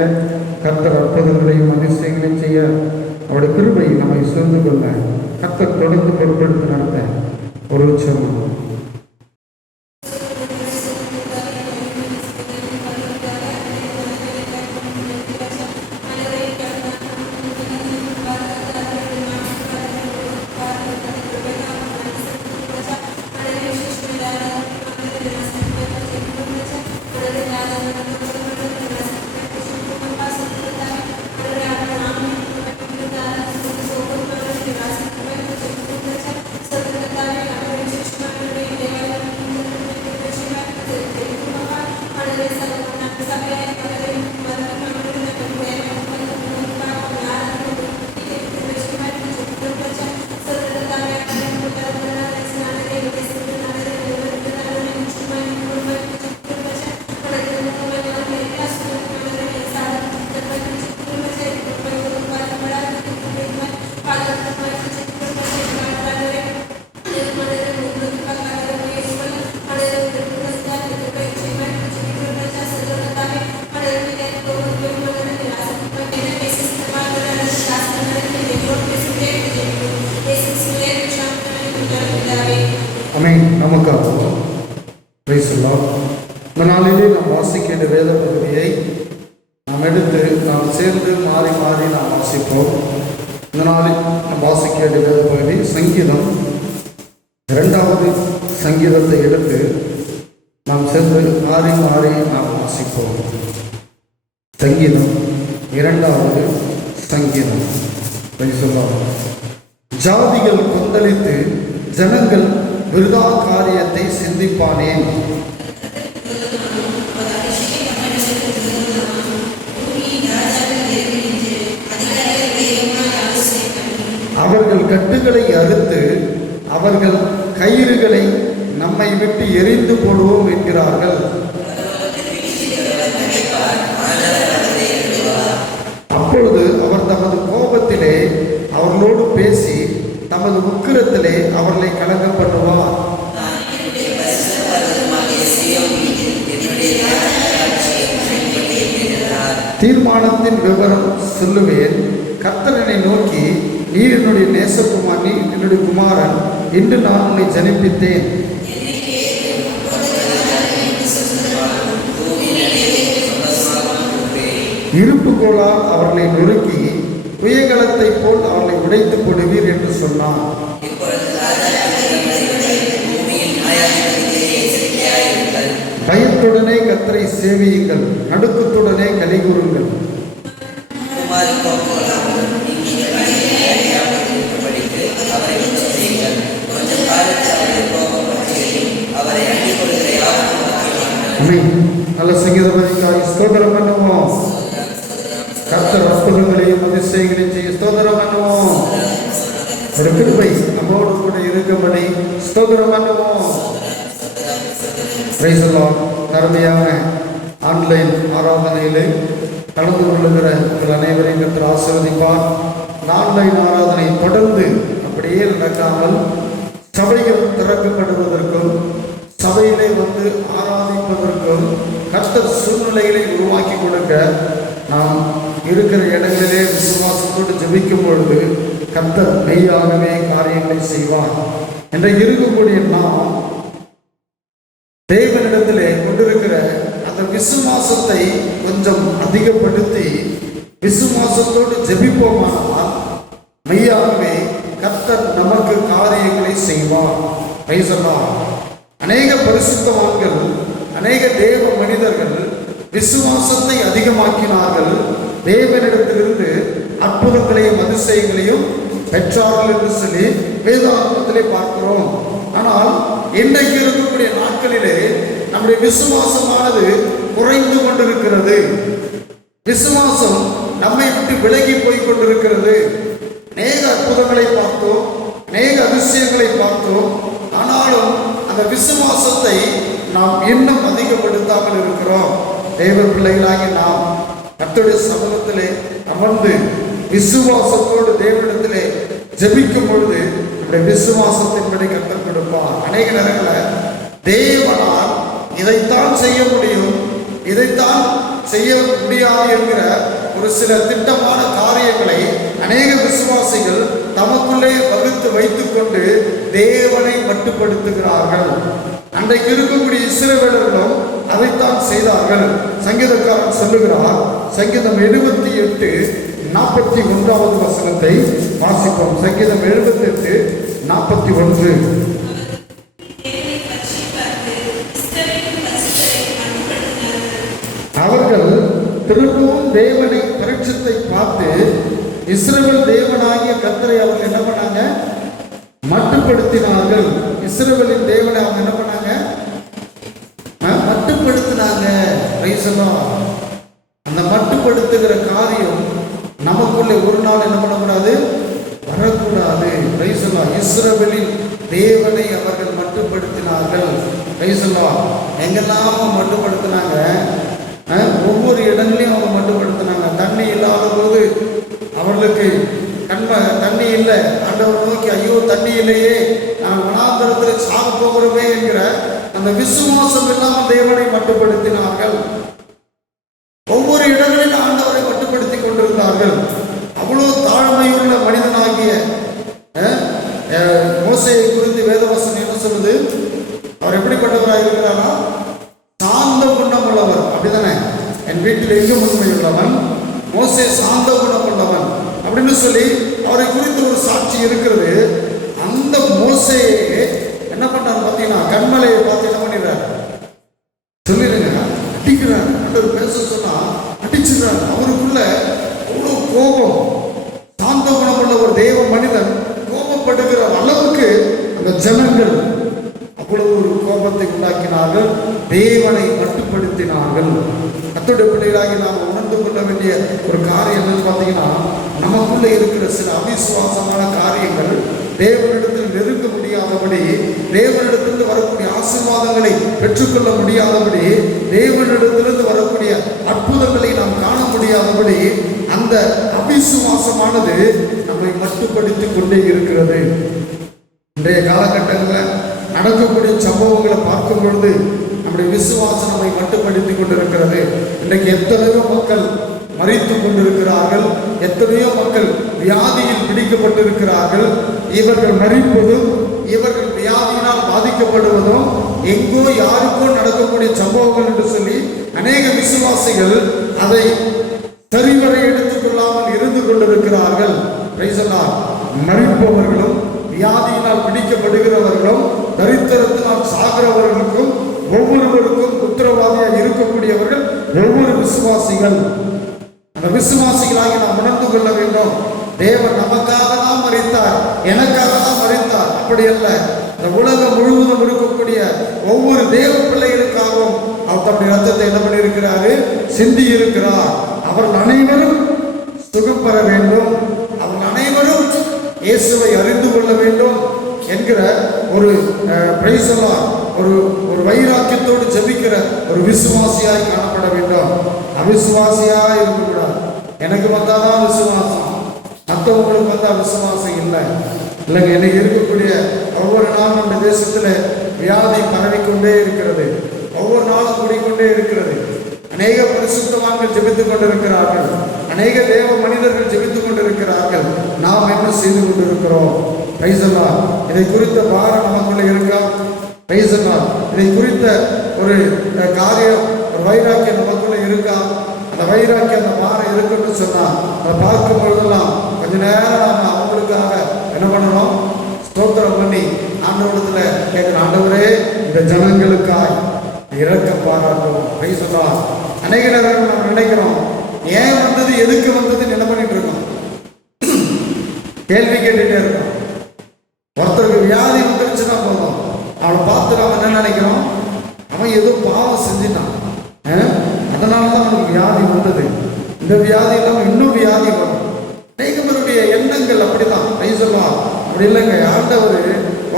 கர்த்தர் அற்புதங்களையும் அதிசயங்களையும் செய்ய, அவருடைய கிருபை நம்மை சூழ்ந்து கொள்ள கர்த்தர் தொடர்ந்து பொறுப்பெடுத்து நடத்த ஒரு உச்சம். Thank you. அமேன். நமக்காகவும் பிரைஸ் தி லார்ட். இந்த நாளிலே நாம் வாசிக்கின்ற வேத பகுதியை நாம் எடுத்து நாம் சேர்ந்து மாறி மாறி நாம் வாசிப்போம். இந்த நாளில் நாம் வாசிக்கின்ற வேத பகுதி சங்கீதம் 2வது சங்கீதத்தை எடுத்து நாம் சேர்ந்து மாறி மாறி நாம் வாசிப்போம். சங்கீதம் 2வது சங்கீதம். Price the Lord. ஜாதிகள் கொந்தளித்து ஜனங்கள் விருதா காரியத்தை சிந்திப்பானேன். அவர்கள் கட்டுகளை அறுத்து அவர்கள் கயிறுகளை நம்மை விட்டு எரிந்து போடுவோம் என்கிறார்கள். அப்பொழுது அவர் தமது கோபத்திலே அவர்களோடு பேசி தமது உக்கிரத்திலே அவர்களை கலங்க பண்ணுவார். தீர்மானத்தின் விவரம் சொல்லுவேன். கர்த்தரனை நோக்கி, நீர் என்னுடைய நேசகுமார், நீ என்னுடைய குமாரன், இன்று நான் உன்னை ஜனிப்பித்தேன். இருப்புகோலால் அவர்களை நொறுக்கி புயகலத்தை போல் அவர்களை உடைத்து போடுவீர் என்று சொன்னார். பயத்துடனே கர்த்தரை சேவியுங்கள், நடுக்கத்துடனே கலிகூறுங்கள். நல்ல சங்கீதபதிக்காய் ஸ்தோத்திரம் பண்ணுவோம். கர்த்தர் அற்புதங்களையும் அதிசயங்களையும் செய்ய ஸ்தோத்திரம் பண்ணுவோம். ஒரு கிருபை நம்மோடு கூட இருக்கும்படி ஸ்தோத்திரம் பண்ணுவோம். Price the Lord. அருமையான ஆன்லைன் ஆராதனையிலே கலந்து கொள்ளுகிற உங்கள் அனைவரையும் கர்த்தர் ஆசீர்வதிப்பார். ஆன்லைன் ஆராதனை தொடர்ந்து அப்படியே நடக்காமல் சபைகள் திறக்கப்படுவதற்கும் சபையிலே வந்து ஆராதிப்பதற்கும் கர்த்தர் சூழ்நிலைகளை உருவாக்கி கொடுக்க நாம் இருக்கிற இடங்களிலே விசுவாசத்தோடு ஜெபிக்கும் பொழுது கர்த்தர் மெய்யாகவே காரியங்களை செய்வார். இன்றைக்கு இருக்கக்கூடிய நாம் தேவனிடத்திலே கொண்டிருக்கிற அந்த விசுவாசத்தை கொஞ்சம் அதிகப்படுத்தி விசுவாசத்தோடு ஜெபிப்போமானால் மெய்யாகவே கர்த்தர் நமக்கு காரியங்களை செய்வார். Price the Lord. அநேக பரிசுத்தவான்கள், அநேக தேவ மனிதர்கள் விசுவாசத்தை அதிகமாக்கினார்கள். தேவனிடத்திலிருந்து அற்புதங்களையும் அதிசயங்களையும் பெற்றார்கள் என்று சொல்லி வேதாகமத்திலே பார்க்கிறோம். ஆனால் இன்றைக்கு இருக்கக்கூடிய நாட்களிலே நம்முடைய விசுவாசமானது குறைந்து கொண்டிருக்கிறது. விசுவாசம் நம்மை விட்டு விலகி போய் கொண்டிருக்கிறது. அநேக அற்புதங்களை பார்த்தோம், அநேக அதிசயங்களை பார்த்தோம். ஆனாலும் அந்த விசுவாசத்தை நாம் இன்னும் அதிகப்படுத்தாமல் இருக்கிறோம். தேவ பிள்ளைகளாகி நாம் கர்த்தருடைய சமூகத்திலே அமர்ந்து விசுவாசத்தோடு தேவனிடத்திலே ஜெபிக்கும் பொழுது நம்முடைய விசுவாசத்தின்படி கர்த்தர் கொடுப்பார். அநேக நேரங்களில் தேவனால் இதைத்தான் செய்ய முடியும், இதைத்தான் செய்ய முடியாது என்கிற ஒரு சில திட்டமான காரியங்களை அநேக விசுவாசிகள் தமக்குள்ளே வகுத்து வைத்துக் கொண்டு தேவனை மட்டுப்படுத்துகிறார்கள். அன்றைக்கு இருக்கக்கூடிய இஸ்ரவேலர்களும் அதைத்தான் செய்தார்கள். சங்கீதக்காரன் சொல்லுகிறார், சங்கீதம் 78:41 வசனத்தை வாசிப்போம். சங்கீதம் 78:41. அவர்கள் திரும்பவும் தேவனை பரீட்சத்தை பார்த்து இஸ்ரவேல் தேவனாகிய கர்த்தரை அவர்கள் என்ன பண்ணாங்க? மட்டுப்படுத்தினார்கள். இஸ்ரவேலின் தேவனை அவங்க என்ன பண்ணாங்க? மட்டுப்படுத்தினாங்க. Praise the lord. அந்த மட்டுப்படுத்துகிற காரியம் நமக்குள்ளே ஒரு நாள் என்ன பண்ணக்கூடாது? வரக்கூடாது. Praise the lord. இஸ்ரவேலின் தேவனை அவர்கள் மட்டுப்படுத்தினார்கள். Price the Lord. எங்கெல்லாம் மட்டுப்படுத்தினாங்க? ஒவ்வொரு இடங்களையும் அவங்க மட்டுப்படுத்தினாங்க. தண்ணி இல்லாத போது அவர்களுக்கு தண்ணி இல்லை. ஆண்டவர் நோக்கி, ஐயோ தண்ணி இல்லையே, நான் வனாந்தரத்தில் சாக போகிறோமே என்கிற அந்த விசுவாசம் இல்லாமல் தேவனை மட்டுப்படுத்தினார்கள். ஒவ்வொரு இடங்களிலும் ஆண்டவரை மட்டுப்படுத்தி கொண்டிருந்தார்கள். அவ்வளவு தாழ்மையுள்ள மனிதனாகிய மோசேயை குறித்து வேதவசனம் என்ன சொல்லுது? எப்படிப்பட்டவராக இருக்கிறாரா? சாந்த குணம் உள்ளவர். அப்படிதானே? என் வீட்டில் எங்கும் உண்மை உள்ளவன், மோசே சாந்த குணம் உள்ளவன் அப்படின்னு சொல்லி அவரை குறித்து ஒரு சாட்சி இருக்கிறது. அந்த மோசேயே என்ன பண்றாரு பார்த்தீங்கன்னா, கண்மலையை பார்த்து என்ன பண்ணிடுறாரு சொல்லிடுங்க, அடிக்கிறார். ஆண்டவர் பேச சொன்னா அடிச்சிடுறாரு. அவருக்குள்ள அவ்வளோ கோபம். சாந்த குணமுள்ள ஒரு தேவ மனிதன் கோபப்படுகிற அளவுக்கு அந்த ஜனங்கள் அவ்வளவு ஒரு கோபத்தை உண்டாக்கினார்கள், தேவனை மட்டுப்படுத்தினார்கள். கர்த்தருடைய பிள்ளைகளாகி நாம் உணர்ந்து கொள்ள வேண்டிய ஒரு காரியம் என்னன்னு பார்த்தீங்கன்னா, நமக்குள்ள இருக்கிற சில அவிசுவாசமான காரியங்கள் தேவனிடத்தில் நெருங்க முடியாதபடி, தேவனிடத்திலிருந்து வரக்கூடிய ஆசீர்வாதங்களை பெற்றுக்கொள்ள முடியாதபடி, தேவனிடத்திலிருந்து வரக்கூடிய அற்புதங்களை நாம் காண முடியாதபடி அந்த அவிசுவாசமானது நம்மை மட்டுப்படுத்தி கொண்டே இருக்கிறது. இன்றைய காலகட்டங்களில் நடக்கக்கூடிய சம்பவங்களை பார்க்கும் பொழுது நம்முடைய விசுவாசம் நம்மை மட்டுப்படுத்தி கொண்டிருக்கிறது. இன்றைக்கு எத்தனையோ மக்கள் மரித்து கொண்டிருக்கிறார்கள், எத்தனையோ மக்கள் வியாதியில் பிடிக்கப்பட்டிருக்கிறார்கள். இவர்கள் மரிப்பதும் இவர்கள் வியாதியினால் பாதிக்கப்படுவதும் எங்கோ யாருக்கோ நடக்கக்கூடிய சம்பவங்கள் என்று சொல்லி அநேக விசுவாசிகள் அதை சரிவரை எடுத்துக்கொள்ளாமல் இருந்து கொண்டிருக்கிறார்கள். மரிப்பவர்களும் வியாதியினால் பிடிக்கப்படுகிறவர்களும் தரித்திரத்தினால் சாகிறவர்களுக்கும் ஒவ்வொருவருக்கும் உத்தரவாதியாக இருக்கக்கூடியவர்கள் ஒவ்வொரு விசுவாசிகள். அந்த விசுவாசிகளாகி நாம் உணர்ந்து கொள்ள வேண்டும், தேவன் நமக்காக தான் மரித்தார், எனக்காக தான் மரித்தார். அப்படி அல்ல, இந்த உலகம் முழுவதும் இருக்கக்கூடிய ஒவ்வொரு தேவ பிள்ளைகளுக்காகவும் அவர் தன்னுடைய ரத்தத்தை என்ன பண்ணியிருக்கிறாரு, சிந்தி இருக்கிறார். அவர்கள் அனைவரும் சுகம் பெற வேண்டும், அவர்கள் அனைவரும் இயேசுவை அறிந்து கொள்ள வேண்டும் என்கிற ஒரு ஒரு வைராக்கியத்தோடு ஜெபிக்கிற ஒரு விசுவாசியாய் காணப்பட வேண்டும். அவிசுவாசியாக இருக்கக்கூடாது. எனக்கு வந்தாதான் விசுவாசம், மற்றவங்களுக்கு வந்தா விசுவாசம் இல்லை இல்லைங்க. இன்னைக்கு இருக்கக்கூடிய ஒவ்வொரு நாளும் நம்ம தேசத்தில் வியாதி பரவிக்கொண்டே இருக்கிறது, ஒவ்வொரு நாளும் கூடிக்கொண்டே இருக்கிறது. அநேக பரிசுத்தவான்கள் ஜெபித்துக் கொண்டிருக்கிறார்கள், அநேக தேவ மனிதர்கள் ஜெபித்துக் கொண்டிருக்கிறார்கள். நாம் என்ன செய்து கொண்டிருக்கிறோம்? இதை குறித்த பாரம் நமக்குள்ள இருக்கா? இதை குறித்த ஒரு காரியம், ஒரு வைராக்கியம் நமக்குள்ள இருக்கா? அந்த வைராக்கியம், அந்த பாரம் இருக்குன்னு சொன்னா அதை பார்க்கும் பொழுதெல்லாம் கொஞ்ச நேரம் நாம அவங்களுக்காக என்ன பண்ணணும்? ஸ்தோத்திரம் பண்ணி ஆண்டவரத்துல கேட்கிற, ஆண்டவரே இந்த ஜனங்களுக்காய் இரக்கம் பாராட்டும். அநேக நேரம் நம்ம நினைக்கிறோம், ஏன் வந்தது, எதுக்கு வந்ததுன்னு என்ன பண்ணிட்டு இருக்கோம்? கேள்வி கேட்டுட்டே இருக்கோம். ஒருத்தருக்கு வியாதி வந்துருச்சுன்னா போதும், அவனை பார்த்து நம்ம என்ன நினைக்கிறோம்? அவன் ஏதோ பாவம் செஞ்சுட்டான், அதனாலதான் அவனுக்கு வியாதி வந்தது. இந்த வியாதி இல்லாமல் இன்னும் வியாதி வரும். அநேகருடைய எண்ணங்கள் அப்படிதான். அப்படி இல்லைங்க. ஆண்டவர்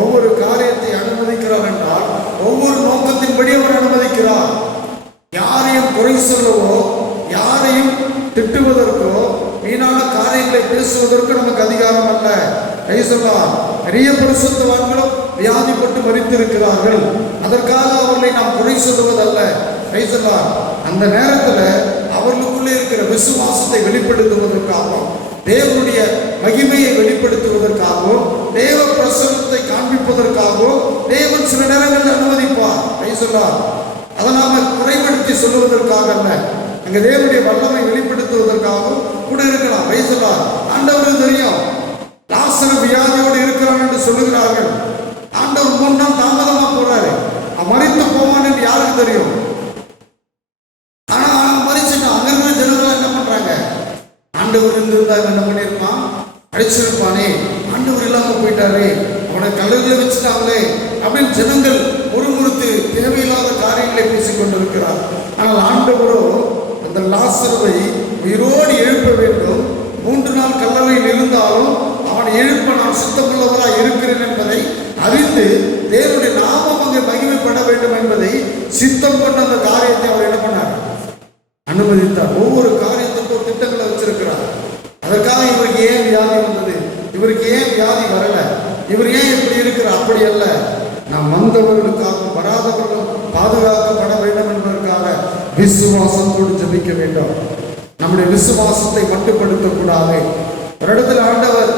ஒவ்வொரு காரியத்தை அனுமதிக்கிறார் என்றால் ஒவ்வொரு நோக்கத்தின்படி அவர் அனுமதிக்கிறார். யாரையும் குறை சொல்லவோ, யாரையும் திட்டுவதற்கோ, வீணான காரியங்களை பேசுவதற்கு நமக்கு அதிகாரம் அல்ல. நிறைய பரிசுத்தவான்களும் வியாதிப்பட்டு மரித்திருக்கிறார்கள். அதற்காக அவர்களை நாம் குறை சொல்லுவதல்ல. அந்த நேரத்தில் அவர்களுக்குள்ளே இருக்கிற விசுவாசத்தை வெளிப்படுத்துவதற்காகவும், தேவனுடைய மகிமையை வெளிப்படுத்துவதற்காகவும், தேவ பிரசன்னத்தை காண்பிப்பதற்காகவும் தேவன் சில நேரங்களில் அனுமதிப்பார். அதை நாம குறைபடுத்தி சொல்லுவதற்காக அல்ல, அங்க தேவனுடைய வல்லமை வெளிப்படுத்துவதற்காகவும் கூட இருக்கலாம். ஆண்டவருக்கு தெரியும் லாசரு வியாதியோடு இருக்கிறான் என்று சொல்லுகிறார்கள். ஆண்டவர் 3 நாள் தாமதமா போறாரு, மரித்து போவான் என்று யாருக்கு தெரியும்? ஆனா மரிச்சுட்டான். அங்க இருக்கிற ஜனங்கள் என்ன பண்றாங்க? ஆண்டவர் இருந்திருந்தா என்ன பண்ணிருப்பான்? அடிச்சிருப்பானே, ஆண்டவர் இல்லாம போயிட்டாரு, அவனை கல்லூரியில் வச்சுட்டாங்களே அப்படின்னு ஜனங்கள் முறுமுறுத்து தேவையில்லாத காரியங்களை பேசிக் கொண்டிருக்கிறார். ஆனால் ஆண்டவரோ அந்த லாசருவை உயிரோடு எழுப்ப வேண்டும். 3 நாள் கல்லறையில் இருந்தாலும் அவனை எழுப்ப நான் சுத்தமுள்ளவராக இருக்கிறேன் என்பதை அறிந்து தேவனுடைய நாமம் அங்கே மகிமைப்பட வேண்டும் என்பதை சித்தம் கொண்ட அந்த காரியத்தை அவர் என்ன பண்ணார்? அனுமதித்தார். ஒவ்வொரு காரியத்துக்கும் திட்டங்களை வச்சிருக்கிறார். அதற்காக இவருக்கு ஏன் வியாதி வந்தது, இவருக்கு ஏன் வியாதி வரல, இவர் ஏன் இப்படி இருக்கிறார்? அப்படி அல்ல. நாம் வந்தவர்களுக்காகவும் வராதவர்களும் பாதுகாக்கப்பட வேண்டும் என்பதற்காக விசுவாசத்தோடு ஜெபிக்க வேண்டும். நம்முடைய விசுவாசத்தை மட்டுப்படுத்தக்கூடாது. ஒரு இடத்துல ஆண்டவர்,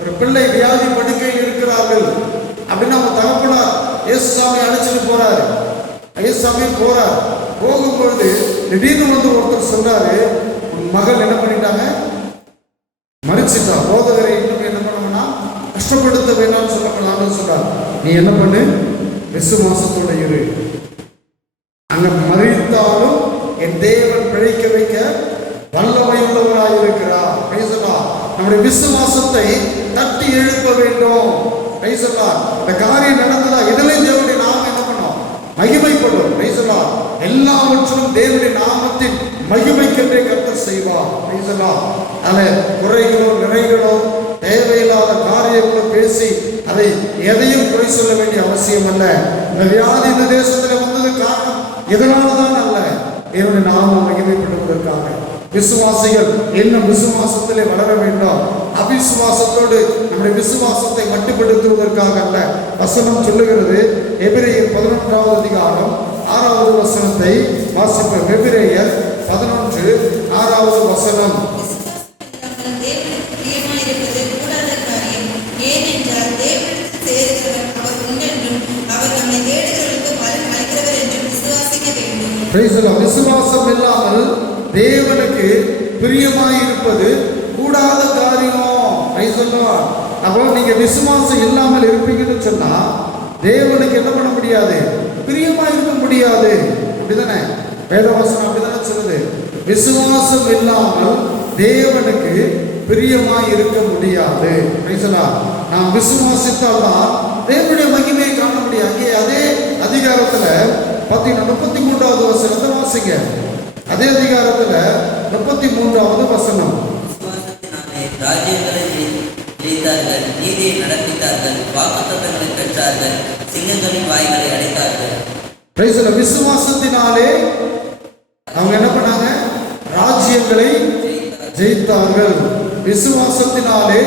ஒரு பிள்ளை வியாதி படுக்கையில் இருக்கிறார்கள் அப்படின்னு நம்ம தகப்பனார் இயேசுசாமி அழைச்சிட்டு போறாரு. ஐயசாமி போறார். போகும்பொழுது திடீர்னு வந்து ஒருத்தர் சொன்னாரு, உன் மகள் என்ன பண்ணிட்டாங்க, மறிச்சிட்டா. போதகரை இன்னும் என்ன பண்ணணும்னா கஷ்டப்படுத்த வேணாம்னு சொல்லப்படான்னு சொன்னார். நீ என்ன பண்ணு, விசுவாசத்தோட இரு. அங்க மறித்தாலும் என் தேவன் பிழைக்க வைக்க வல்லமை உள்ளவராக இருக்கிறார். நம்முடைய விசுவாசத்தை தட்டி எழுப்ப வேண்டும். இந்த காரியம் நடந்ததா, இதில் தேவனுடைய நாமம் என்ன பண்ணோம், மகிமைப்படும். எல்லாவற்றும் தேவனுடைய நாமத்தின் மகிமைக்கென்றே கர்த்தர் செய்வார். அதில் குறைகளோ நிறைகளோ தேவையில்லாத காரியங்களோ பேசி அதை எதையும் குறை சொல்ல வேண்டிய அவசியம் அல்ல. இந்த வியாதி இந்த தேசத்தில் வந்தது காரணம் எதனால்தான் அல்ல, தேவனுடைய நாமம் மகிமைப்படுவதற்காக. விசுவாசிகள் இன்னும் விசுவாசத்திலே வளர வேண்டும். அவிசுவாசத்தோடு நம்முடைய விசுவாசத்தை மட்டுப்படுத்துவதற்காக அல்ல. வசனம் சொல்லுகிறது, எபிரேயர் 11வது அதிகாரம் 6வது வசனத்தை வாசிப்போம். எபிரேயர் 11:6வது வசனம். விசுவாசம் இல்லாமல் தேவனுக்கு பிரியமாயிருப்பது கூடாத காரியம். அப்போ நீங்க விசுவாசம் இல்லாமல் இருப்பீங்கன்னு சொன்னா தேவனுக்கு என்ன பண்ண முடியாது, பிரியமாயிருக்க முடியாது. அப்படிதானே வேதவசனம் அப்படிதானே சொல்லுது. விசுவாசம் இல்லாமல் தேவனுக்கு பிரியமாய் இருக்க முடியாது. நாம் விசுவாசித்தால் தான் தேவனுடைய மகிமையை காண முடியாது. அதே அதிகாரத்துல பார்த்தீங்கன்னா 33வது வசனத்தை வாசிங்க. அதே அதிகாரத்துல 33வது வசனம். ராஜ்யங்களை ஜெயித்தார்கள், நீதியை நடத்தித்தார்கள், வாக்குத்தத்தங்களை பெற்றார்கள், சிங்கங்களின் வாய்களை அடைத்தார்கள். விசுவாசத்தினாலே அவங்க என்ன பண்ணாங்க, ராஜ்யங்களை ஜெயித்தார்கள். விசுவாசத்தினாலே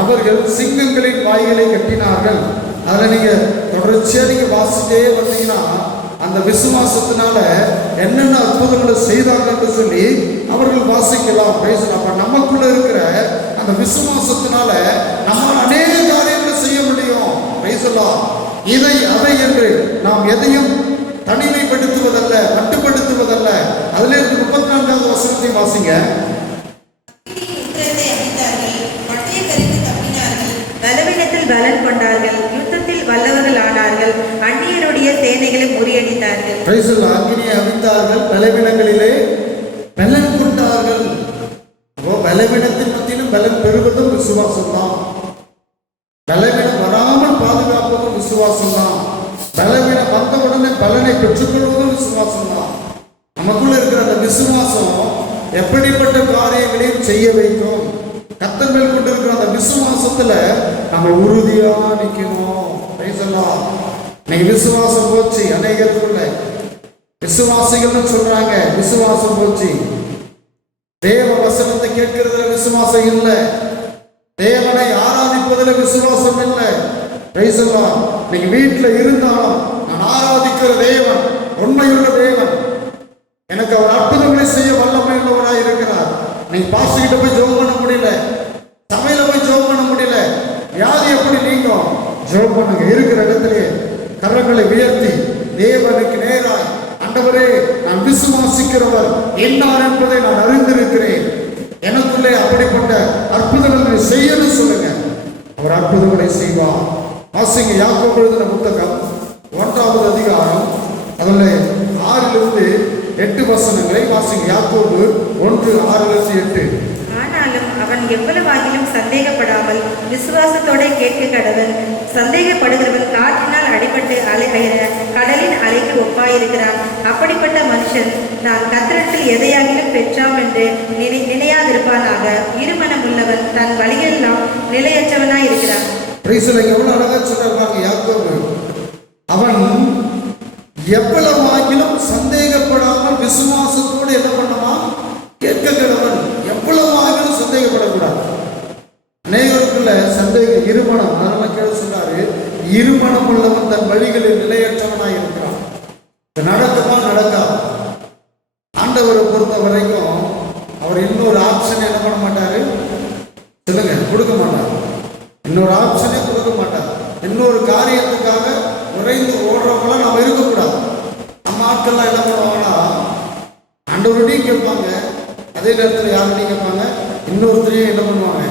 அவர்கள் சிங்கங்களின் வாய்களை கட்டினார்கள். அதில் நீங்க தொடர்ச்சியா நீங்க வாசிட்டே வந்தீங்கன்னா அந்த விசுவாசத்தினால என்னென்ன அற்புதங்களை செய்தாங்க என்று சொல்லி அவர்கள் வாசிக்கலாம். அப்ப நமக்குள்ள இருக்கிற அந்த விசுவாசத்தினால நம்ம அநேக காரியங்களை செய்ய முடியும். இதை அதை என்று நாம் எதையும் தனிமைப்படுத்துவதல்ல, மட்டுப்படுத்துவதல்ல. அதுல இருந்து 34வது வசனத்தை வாசிங்க. பலவீனத்தில் பலன் கொண்டார்கள், யுத்தத்தில் வல்லவர்கள் ஆனார்கள், அந்நியருடைய சேனைகளை முறியடித்தார்கள். அக்னியை அவித்தார்கள், பலவீனங்களிலே பலன் கொண்டார்கள். பலவீனத்தின் மத்தியிலும் பலன் பெறுவதும் விசுவாசம் தான். பலவீனம் வராமல் பாதுகாப்பதும் விசுவாசம் தான். பலவீனம் வந்த உடனே பலனை பெற்றுக்கொள்வதும் விசுவாசம் தான். நமக்குள்ள இருக்கிற அந்த விசுவாசம் எப்படிப்பட்ட காரியங்களையும் செய்ய வைக்கும். கர்த்தர் மேல் கொண்டு இருக்கிற அந்த விசுவாசத்துல நம்ம உறுதியா நிக்கணும். நீங்க விசுவாசம் போச்சு, அநேகருக்குள்ள விசுவாசிகள் சொல்றாங்க விசுவாசம் போச்சு. தேவ வசனத்தை கேட்கிறதுல விசுவாசம் இல்லை, தேவனை ஆராதிப்பதுல விசுவாசம் இல்லை. நீங்க வீட்டுல இருந்தாலும் நான் ஆராதிக்கிற தேவன் உண்மையுள்ள தேவன், எனக்கு அவர் அற்புதங்களை செய்ய வல்லமை உள்ளவராக இருக்கிறார். நீங்க பாஸ்டர்கிட்ட போய் ஜெபம் பண்ண முடியல, சபையில போய் ஜெபம் பண்ண முடியல, வியாதி எப்படி நீங்கும்? ஜெபம் பண்ணுங்க. இருக்கிற இடத்திலே கரங்களை உயர்த்தி தேவனுக்கு நேராய், ஆண்டவரே நான் விசுவாசிக்கிறவர் என்னார் என்பதை நான் அறிந்திருக்கிறேன், எனக்குள்ளே அப்படிப்பட்ட அற்புதங்களை செய்யணும் சொல்லுங்க. அவர் அற்புதங்களை செய்வார். வாசிங்க யாக்கோபு எழுதின புத்தகம் 1வது அதிகாரம் அதுல 6லிருந்து 8 வசனங்களை வாசிங்க. யாக்கோபு 1:6-8. ஆனாலும் அவன் எவ்வளவாகிலும் சந்தேகப்படாமல் விசுவாசத்தோட கேட்க கடவன். சந்தேகப்படுகிறவன் காற்றினால் அடிபட்டு கடலின் அலைக்கு ஒப்பாயிருக்கிறான். அப்படிப்பட்ட மனுஷன் நான் கர்த்தரிடத்தில் எதையாகிலும் பெற்றாம் என்று நினையாதிருப்பானாக. இருமனம் உள்ளவன் தன் வழியெல்லாம் நிலையற்றவனாய் இருக்கிறான். எவ்வளவு அழகா சொல்றாங்க யாக்கோபு. அவன் எவ்வளவாகிலும் சந்தேகப்படாமல் விசுவாசத்தோடு என்ன பண்ணுமா, கேட்க கடவன். எவ்வளவாகிலும் சந்தேகப்படக்கூடாது. அநேகருக்குள்ள சந்தேகம் இருமணம். அதனால கேள்வி சொல்றாரு, இருமணம் உள்ளவன் தன் வழிகளில் நிலையற்றவனாய் இருக்கிறான். நடக்குமா நடக்காது. ஆண்டவரை பொறுத்த வரைக்கும் அவர் இன்னொரு ஆப்ஷன் என்ன பண்ண மாட்டாரு சொல்லுங்க, கொடுக்க மாட்டார். இன்னொரு ஆப்ஷனே கொடுக்க மாட்டார். இன்னொரு காரியத்துக்காக குறைந்து ஓடுறவங்களாம் நம்ம இருக்கக்கூடாது. நம்ம ஆட்கள்லாம் என்ன பண்ணுவாங்கன்னா ஆண்டவருடையும் கேட்பாங்க, அதே நேரத்தில் யாருடையும் கேட்பாங்க, இன்னொருத்தரையும் என்ன பண்ணுவாங்க,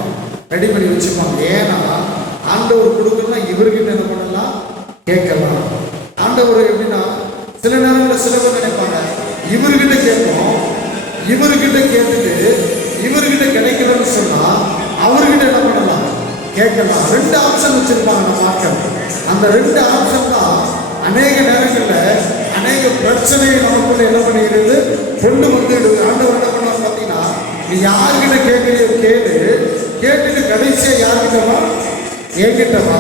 ரெடி பண்ணி வச்சுப்பாங்க. ஏன்னா ஆண்டவர் கொடுக்கணும்னா இவர்கிட்ட என்ன பண்ணலாம், கேட்கலாம். ஆண்டவர் எப்படின்னா சில நேரங்களில் சில பேர் நினைப்பாங்க இவர்கிட்ட கேட்போம், இவர்கிட்ட கேட்டுட்டு இவர்கிட்ட கிடைக்கலன்னு சொன்னா அவர்கிட்ட என்ன பண்ணலாம், கேட்கலாம். 2 ஆப்ஷன் வச்சிருப்பாங்க நம்ம மக்கள். அந்த 2 ஆப்ஷன் தான் அநேக நேரங்களில் அநேக பிரச்சனையை நமக்குள்ள என்ன பண்ணிடுது, கொண்டு வந்துடுது. ஆண்டவர் என்ன பண்ணுவாங்க பார்த்தீங்கன்னா, நீ யார்கிட்ட கேட்கறியோ கேட்டு, கேட்டுட்டு கடைசியாக யார்கிட்டவா, என்கிட்டவா.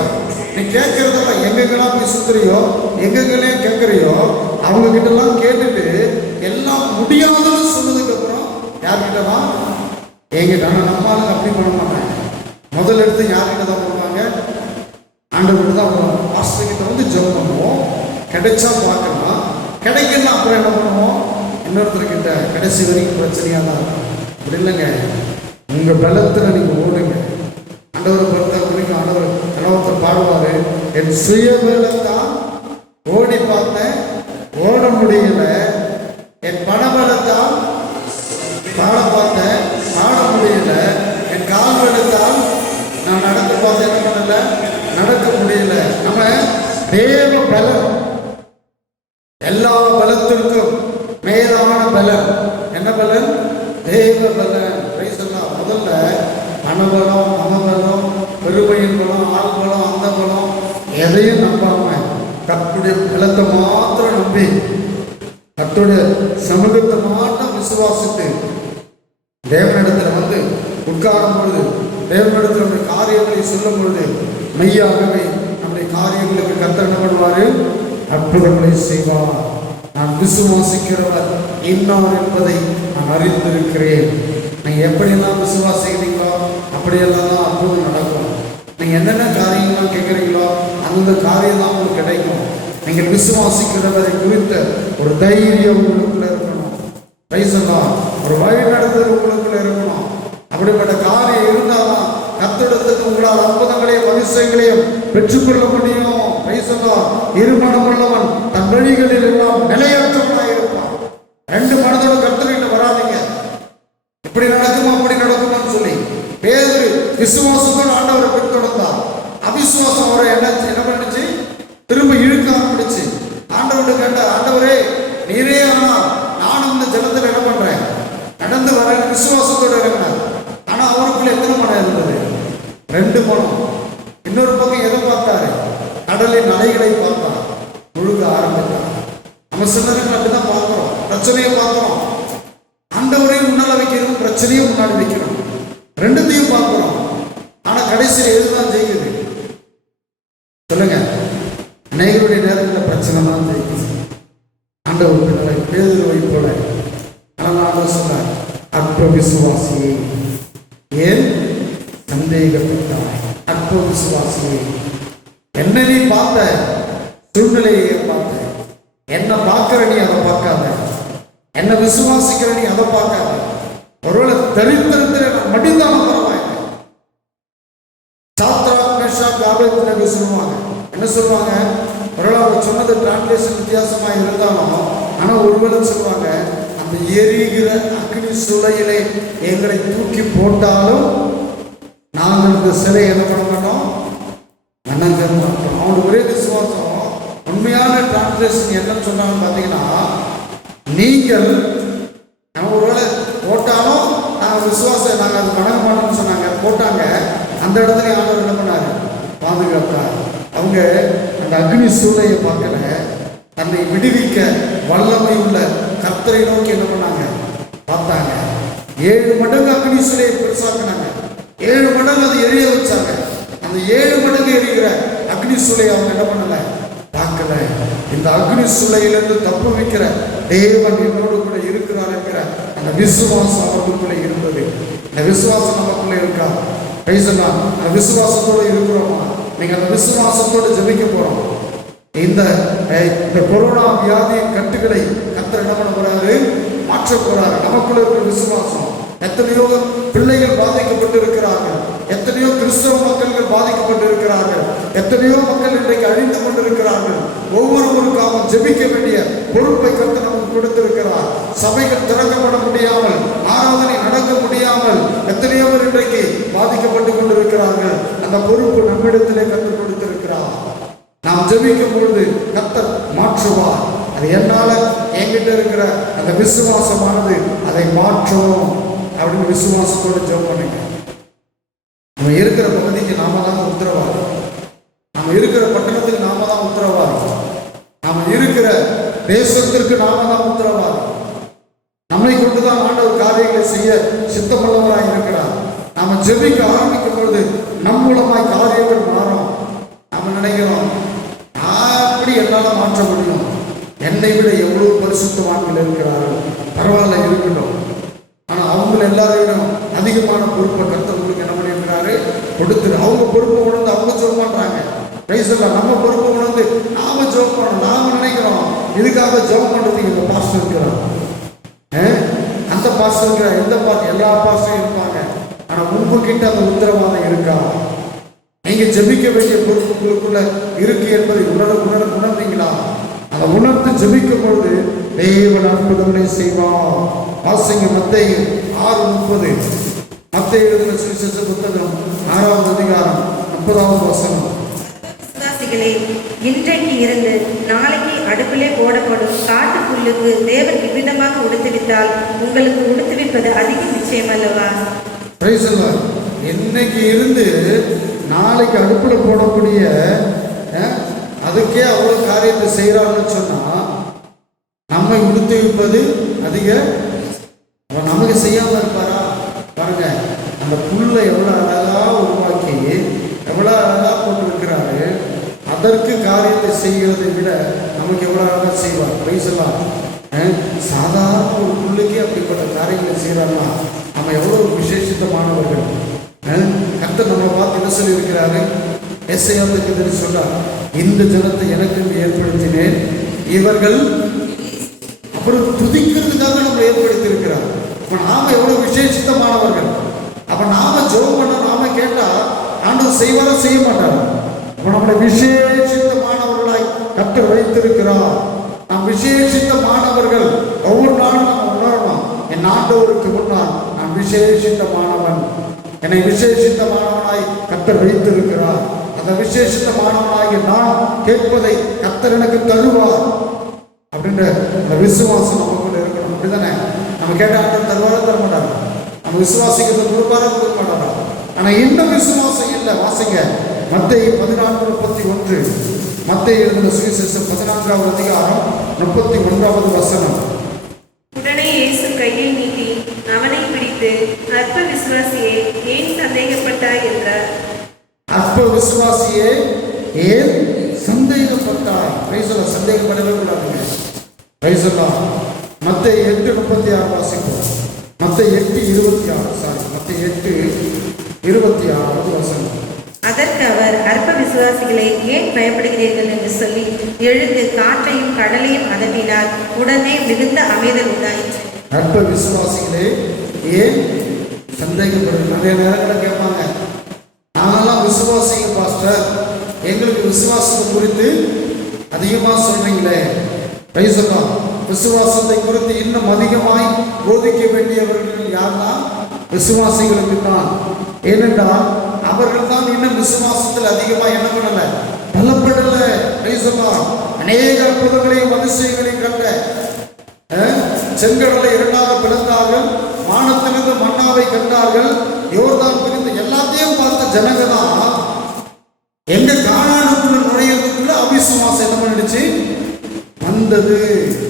நீ கேட்கறதெல்லாம் எங்கெங்கெல்லாம் போய் சுத்துறியோ, எங்கெங்கெல்லாம் கேட்குறியோ அவங்க கிட்டலாம் கேட்டுட்டு எல்லாம் முடியாதுன்னு சொன்னதுக்கு அப்புறம் யார்கிட்டவா, என்கிட்ட. ஆனால் நம்ம ஆளுங்க அப்படி பண்ண மாட்டாங்க. முதல் எடுத்து யார்கிட்ட தான் பண்ணுவாங்க, ஆண்டவர்கிட்ட தான் பண்ணுவோம். பாஸ்டர் கிட்ட வந்து ஜெபம் பண்ணுவோம், கிடைச்சா பார்க்கலாம், கிடைக்கலாம் அப்புறம் என்ன பண்ணுவோம், இன்னொருத்தர்கிட்ட. கடைசி வரைக்கும் பிரச்சனையாக தான் இருக்கும். அப்படி இல்லைங்க, உங்கள் பலத்தில் நீங்கள் ஓடுங்க. ஆண்டவரை பொறுத்த வரைக்கும் ஆண்டவர் கணவத்தை பாடுவார், என் சுய பலத்தான் ஓடி பார்த்தேன் ஓட முடியல, என் பணபலத்தான் பாட பார்த்தேன் பாட முடியல, என் கால் பலத்தால் நான் நடந்து பார்த்தேன் என்ன பண்ணல, நடக்க முடியல. நம்ம தேவ பலம், எல்லா பலத்திற்கும் மேலான பலம் என்ன பலன், தேவ பலன். முதல்ல மனபலம், மனபலம், பெருமையின் பலம், ஆள் பலம், அந்த பலம் எதையும் நம்பாம கர்த்தருடைய பலத்தை மாத்திரம் நம்பி, கர்த்தருடைய சமூகத்தை மாத்திரம் விசுவாசித்து தேவனிடத்தில் வந்து உட்காரும் பொழுது, தேவனிடத்தில் நம்முடைய காரியங்களை சொல்லும் பொழுது மெய்யாகவே நம்முடைய காரியங்களுக்கு கர்த்தர் என்ன பண்ணுவார், அற்புதங்களை செய்வார். நான் விசுவாசிக்கிறவர் இன்னார் என்பதை நான் அறிந்திருக்கிறேன். நீங்கள் எப்படியெல்லாம் விசுவாசிக்கிறீங்களோ அப்படியெல்லாம் தான் அற்புதம் நடக்கும். நீங்கள் என்னென்ன காரியங்கள்லாம் கேட்குறீங்களோ அந்த காரியம் தான் உங்களுக்கு கிடைக்கும். நீங்கள் விசுவாசிக்கிறவரை குறித்த ஒரு தைரியம் உங்களுக்குள்ள இருக்கணும். ரைசெல்லாம் ஒரு வழி நடத்துதல் உங்களுக்குள்ள இருக்கணும். அப்படிப்பட்ட காரியம் இருந்தால்தான் கர்த்தரிடத்துக்கு உங்களால் அற்புதங்களையும் அதிசயங்களையும் பெற்றுக்கொள்ள முடியும். ரைசெல்லாம் இருமனம் உள்ளவன் தன் வழிகளில் எல்லாம் நிலையற்றவனாக இருப்பான். 2 மனதோட கர்த்தர்கிட்ட வராதிங்க, இப்படி நடக்குமா அப்படி நடக்குமான்னு சொல்லி. பேதுரு விசுவாசத்தோடு ஆண்டவரை பின்தொடர்ந்தார். அவிசுவாசம் அவரை என்ன பண்ணுச்சு, திரும்ப இழுக்க ஆரம்பிச்சு. ஆண்டவர்கிட்ட கேட்ட, ஆண்டவரே நீரே ஆனால் நானும் இந்த ஜனத்தில் என்ன பண்றேன், நடந்து வர விசுவாசத்தோடு இறங்கினார். ஆனா அவருக்குள்ள எத்தனை மனம் இருந்தது, 2 மனம். இன்னொரு பக்கம் எதை பார்த்தாரு, கடலின் அலைகளை பார்த்தார், முழுக ஆரம்பித்தார். நம்ம சில நேரங்கள் அப்படிதான் பார்க்கிறோம், பிரச்சனையை பார்க்கிறோம். ஆண்டவரையும் முன்னால வைக்கணும், பிரச்சனையும் முன்னாடி வைக்கணும், 2த்தையும் பார்க்கிறோம். ஆனா கடைசியில் எதுதான் ஜெயிக்குது சொல்லுங்க, அநேகருடைய நேரத்தில் பிரச்சனை தான் ஜெயிக்குது. ஆண்டவர் பிள்ளை பேதுருவை போல. ஆனால் சொன்னார், அற்ப விசுவாசியை ஏன் சந்தேகப்பட்டாய், அற்ப விசுவாசியை. என்ன நீ பார்த்த சூழ்நிலையை பார்த்த, என்ன பார்க்கிற நீ அதை பார்க்காத, என்ன விசுவாசிக்கிற நீ அதை பார்க்காத. ஒருவேளை தரித்திரத்தில் மடிந்தாலும் பரவாயில்லை. சாத்ராக் மேஷாக் ஆபேத்நேகோ சொல்லுவாங்க, என்ன சொல்லுவாங்க, ஒருவேளை அவங்க சொன்னது டிரான்ஸ்லேஷன் வித்தியாசமா இருந்தாலும், ஆனா ஒருவேளை சொல்லுவாங்க, அந்த எரிகிற அக்னி சுளையிலே எங்களை தூக்கி போட்டாலும் நாங்கள் இந்த சிலை என்ன பண்ண மாட்டோம், வணங்க மாட்டோம். அவனுக்கு ஒரே விசுவாசம். உண்மையான டிரான்ஸ்லேஷன் என்னன்னு சொன்னாங்க பார்த்தீங்கன்னா, நீங்கள் நம்ம ஒருவேளை போட்டாலும் நாங்கள் விசுவாசம் நாங்கள் அது வணங்க மாட்டோம்னு சொன்னாங்க, போட்டாங்க. அந்த இடத்துல ஆண்டவர் என்ன பண்ணாரு, பாதுகாத்தார். அவங்க அந்த அக்னி சூளையை பார்க்கல, தன்னை விடுவிக்க வல்லமை உள்ள கர்த்தரை நோக்கி என்ன பண்ணாங்க, பார்த்தாங்க. 7 மடங்கு அக்னி சூளையை பெருசாக்குனாங்க, 7 மடங்கு அதை எரிய வச்சாங்க. அந்த 7 மடங்கு எரிகிற அக்னி சூளையை அவங்க என்ன பண்ணல, பார்க்கல. இந்த அக்னி சூளையிலிருந்து தப்பு வைக்கிற தேவன் என்னோடு கூட இருக்கிறார் என்கிற அந்த விசுவாசம் அவர்களுக்குள்ள இருந்தது. இந்த விசுவாசம் நமக்குள்ள இருக்கா? பேசலாம். அந்த விசுவாசத்தோடு இருக்கிறோமா? நீங்க அந்த விசுவாசத்தோடு ஜெபிக்க போறோம். இந்த கொரோனா வியாதியின் கட்டுகளை கர்த்தர் என்ன பண்ண போறாரு, மாற்ற போறாரு. நமக்குள்ள இருக்கிற விசுவாசம் எத்தனையோ பிள்ளைகள் பாதிக்கப்பட்டு இருக்கிறார்கள், எத்தனையோ கிறிஸ்தவ மக்கள்கள் பாதிக்கப்பட்டு இருக்கிறார்கள், எத்தனையோ மக்கள் இன்றைக்கு அழிந்து கொண்டிருக்கிறார்கள். ஒவ்வொருவருக்காக ஜெபிக்க வேண்டிய பொறுப்பை கர்த்தர் நமக்கு கொடுத்திருக்கிறார். சபைகள் திறக்கப்பட முடியாமல், ஆராதனை நடக்க முடியாமல் எத்தனையோ பேர் இன்றைக்கு பாதிக்கப்பட்டு கொண்டிருக்கிறார்கள். அந்த பொறுப்பு நம்மிடத்திலே கற்றுக் கொடுத்திருக்கிறார். நாம் ஜெபிக்கும் பொழுது கர்த்தர் மாற்றுவார். அது என்னால என்கிட்ட இருக்கிற அந்த விசுவாசமானது அதை மாற்றும் அப்படின்னு விசுவாசத்தோடு ஜெபம் பண்ணுங்க. நம்ம இருக்கிற பகுதிக்கு நாம தான் உத்தரவாதி, நம்ம இருக்கிற பட்டணத்துக்கு நாம தான் உத்தரவாதி, நம்ம இருக்கிற தேசத்திற்கு நாம தான் உத்தரவாதி. நம்மை கொண்டுதான் ஆண்டவர் காரியங்களை செய்ய சித்தமுள்ளவராக இருக்கிறார். நாம ஜெபிக்க ஆரம்பிக்கும் பொழுது நம் மூலமாய் காரியங்கள் மாறும். நம்ம நினைக்கிறோம் அப்படி என்னால் மாற்ற முடியும், என்னை விட எவ்வளவு பரிசுத்தவான்கள் இருக்கிறார்கள், பரவாயில்ல இருக்கட்டும். ஆனால் அவங்க எல்லாரையும் அதிகமான பொறுப்பை கர்த்தர் உங்களுக்கு என்ன பண்ணியிருக்கிறாரு கொடுத்துரு. அவங்க பொறுப்பை உணர்ந்து அவங்க ஜெபம் பண்றாங்க. நம்ம பொறுப்பை உணர்ந்து நாம ஜெபம் பண்ணணும். நாம நினைக்கிறோம் இதுக்காக ஜெபம் பண்றதுக்கு இந்த பாஸ்டர் இருக்கிறோம், அந்த பாஸ்டர் இருக்கிற எந்த பாஸ்டர், எல்லா பாஸ்டரும் இருப்பாங்க. ஆனா உங்ககிட்ட அந்த உத்தரவாதம் இருக்கா? நீங்க ஜெபிக்க வேண்டிய பொறுப்பு உங்களுக்குள்ள இருக்கு என்பதை உணர்ந்தீங்களா? அதை உணர்ந்து ஜெபிக்கும் பொழுது தேவன் அற்புதங்களை செய்வார். வாசிங்க மத்தேயு 6:30. மத்தேயு எழுதின சுவிசேஷ புத்தகம் 6வது அதிகாரம் 30வது வசனம். விசுவாசிகளே, இன்றைக்கு இருந்து நாளைக்கு அடுப்பிலே போடப்படும் காட்டு புல்லுக்கு தேவன் இவ்விதமாக உடுத்துவித்தால் உங்களுக்கு உடுத்துவிப்பது அதிக நிச்சயம் அல்லவா? இன்னைக்கு இருந்து நாளைக்கு அடுப்பில் போடக்கூடிய அதுக்கே அவ்வளவு காரியத்தை செய்யறான்னு சொன்னா நம்மை உடுத்தி வைப்பது அதிக. நமக்கு செய்யாம இருப்பாரா? பாருங்க, அந்த புல்லை எவ்வளவு அழகா உருவாக்கி எவ்வளவு அழகா போட்டு இருக்கிறாரு. அதற்கு காரியத்தை செய்கிறதை விட நமக்கு எவ்வளவு அழகா செய்வார். பேசலாம், சாதாரண ஒரு புல்லுக்கே அப்படிப்பட்ட காரியங்களை செய்யறாங்கன்னா நம்ம எவ்வளவு விசேஷித்தமானவர்கள். கர்த்தர் நம்மளை பார்த்து என்ன சொல்லி இருக்கிறாரு? எஸ்ஐயாவுக்கு சொல்றார், இந்த ஜனத்தை எனக்கு ஏற்படுத்தினேன், இவர்கள் அப்புறம் துதிக்கிறதுக்காக நம்ம ஏற்படுத்தி இருக்கிறார். இப்ப நாம எவ்வளவு விசேஷித்தமானவர்கள். அப்ப நாம ஜெபம் பண்ண, நாம கேட்டா ஆண்டவர் செய்வாரா செய்ய மாட்டார்? அப்ப நம்மளை விசேஷித்தமானவர்களாய் கர்த்தர் வைத்திருக்கிறார். நாம் விசேஷித்தமானவர்கள். ஒவ்வொரு நாளும் நம்ம உணரணும், என் ஆண்டவருக்கு முன்னால் நான் விசேஷித்தமானவன், என்னை விசேஷித்தமானவனாய் கர்த்தர் வைத்திருக்கிறார். அந்த விசேஷித்தமானவனாகி நான் கேட்பதை கர்த்தர் எனக்கு தருவார் அப்படின்ற அந்த விசுவாசம் நமக்குள்ள இருக்கணும். அப்படிதானே? நம்ம கேட்ட ஆண்டவர் தருவாரா தர மாட்டாங்க, நம்ம விசுவாசிக்கிறத கொடுப்பாரா கொடுக்க மாட்டாரா? ஆனா இன்னும் விசுவாசம் இல்லை. வாசிங்க மத்தேயு 14:31. மத்தேயு எழுதின சுவிசேஷம் 14வது அதிகாரம் 31வது வசனம். உடனே இயேசு கையை நீட்டி அவனை பிடித்து, அற்ப விசுவாசியே, ஏன் சந்தேகப்பட்டாய் என்றார். அற்ப விசுவாசியே, ஏன் சந்தேகப்பட்டாய்? சந்தேகப்படவே கூடாதுங்க. மத்தேயு 8:36 வாசிப்போம். மத்தேயு 8:26. மத்தேயு 8:26 வசனம். அதற்கு அவர், அற்ப விசுவாசிகளை ஏன் பயப்படுகிறீர்கள் என்று சொல்லி எழுந்து காற்றையும் கடலையும் அதட்டினார். உடனே மிகுந்த அமைதல் உண்டாயிற்று. அற்ப விசுவாசிகளே ஏன் சந்தேகப்படுறது? நிறைய நேரங்களில் கேட்பாங்க, நாங்கெல்லாம் விசுவாசிங்க பாஸ்டர், எங்களுக்கு விசுவாசத்தை குறித்து அதிகமாக சொல்றீங்களே. சொல்லலாம், விசுவாசத்தை குறித்து இன்னும் அதிகமாய் போதிக்க வேண்டியவர்கள் யாருன்னா விசுவாசிகளுக்கு தான். ஏனென்றால் அவர்கள் தான் இன்னும் விசுவாசத்தில் அதிகமாக என்ன பண்ணல, பலப்படல. அநேக அற்புதங்களையும் அதிசயங்களையும் கண்ட செங்கடலை இரண்டாக பிளந்தார்கள், வானத்திலிருந்து மன்னாவை கண்டார்கள், யோர்தான் பிரிந்து எல்லாத்தையும் பார்த்த ஜனங்க தான் எங்க கானானுக்குள்ள நுழைவதற்குள்ள அவிசுவாசம் என்ன பண்ணிடுச்சு வந்தது.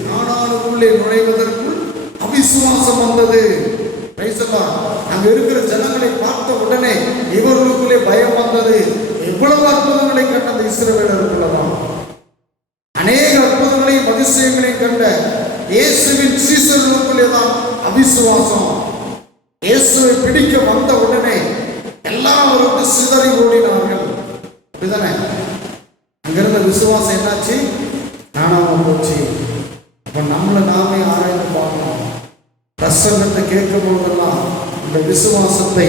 கானானுக்குள்ளே நுழைவதற்குள் அவிசுவாசம் வந்தது. அங்க இருக்கிற ஜனங்களை பார்த்த உடனே இவர்களுக்குள்ளே பயம் வந்தது. எவ்வளவு அற்புதங்களை கண்ட அந்த இஸ்ரவேலருக்குள்ளதான், அநேக அற்புதங்களையும் அதிசயங்களையும் கண்ட இயேசுவின் சீசர்களுக்குள்ளே தான் அவிசுவாசம். இயேசுவை பிடிக்க வந்த உடனே எல்லாரும் சிதறி ஓடினார்கள். அப்படிதானே? அங்கிருந்த விசுவாசம் என்னாச்சு? காணாம போச்சு. அப்ப நம்மளை நாமே ஆராய்ந்து பார்க்கணும். பிரசங்கத்தை கேட்கும் போதெல்லாம் விசுவாசத்தை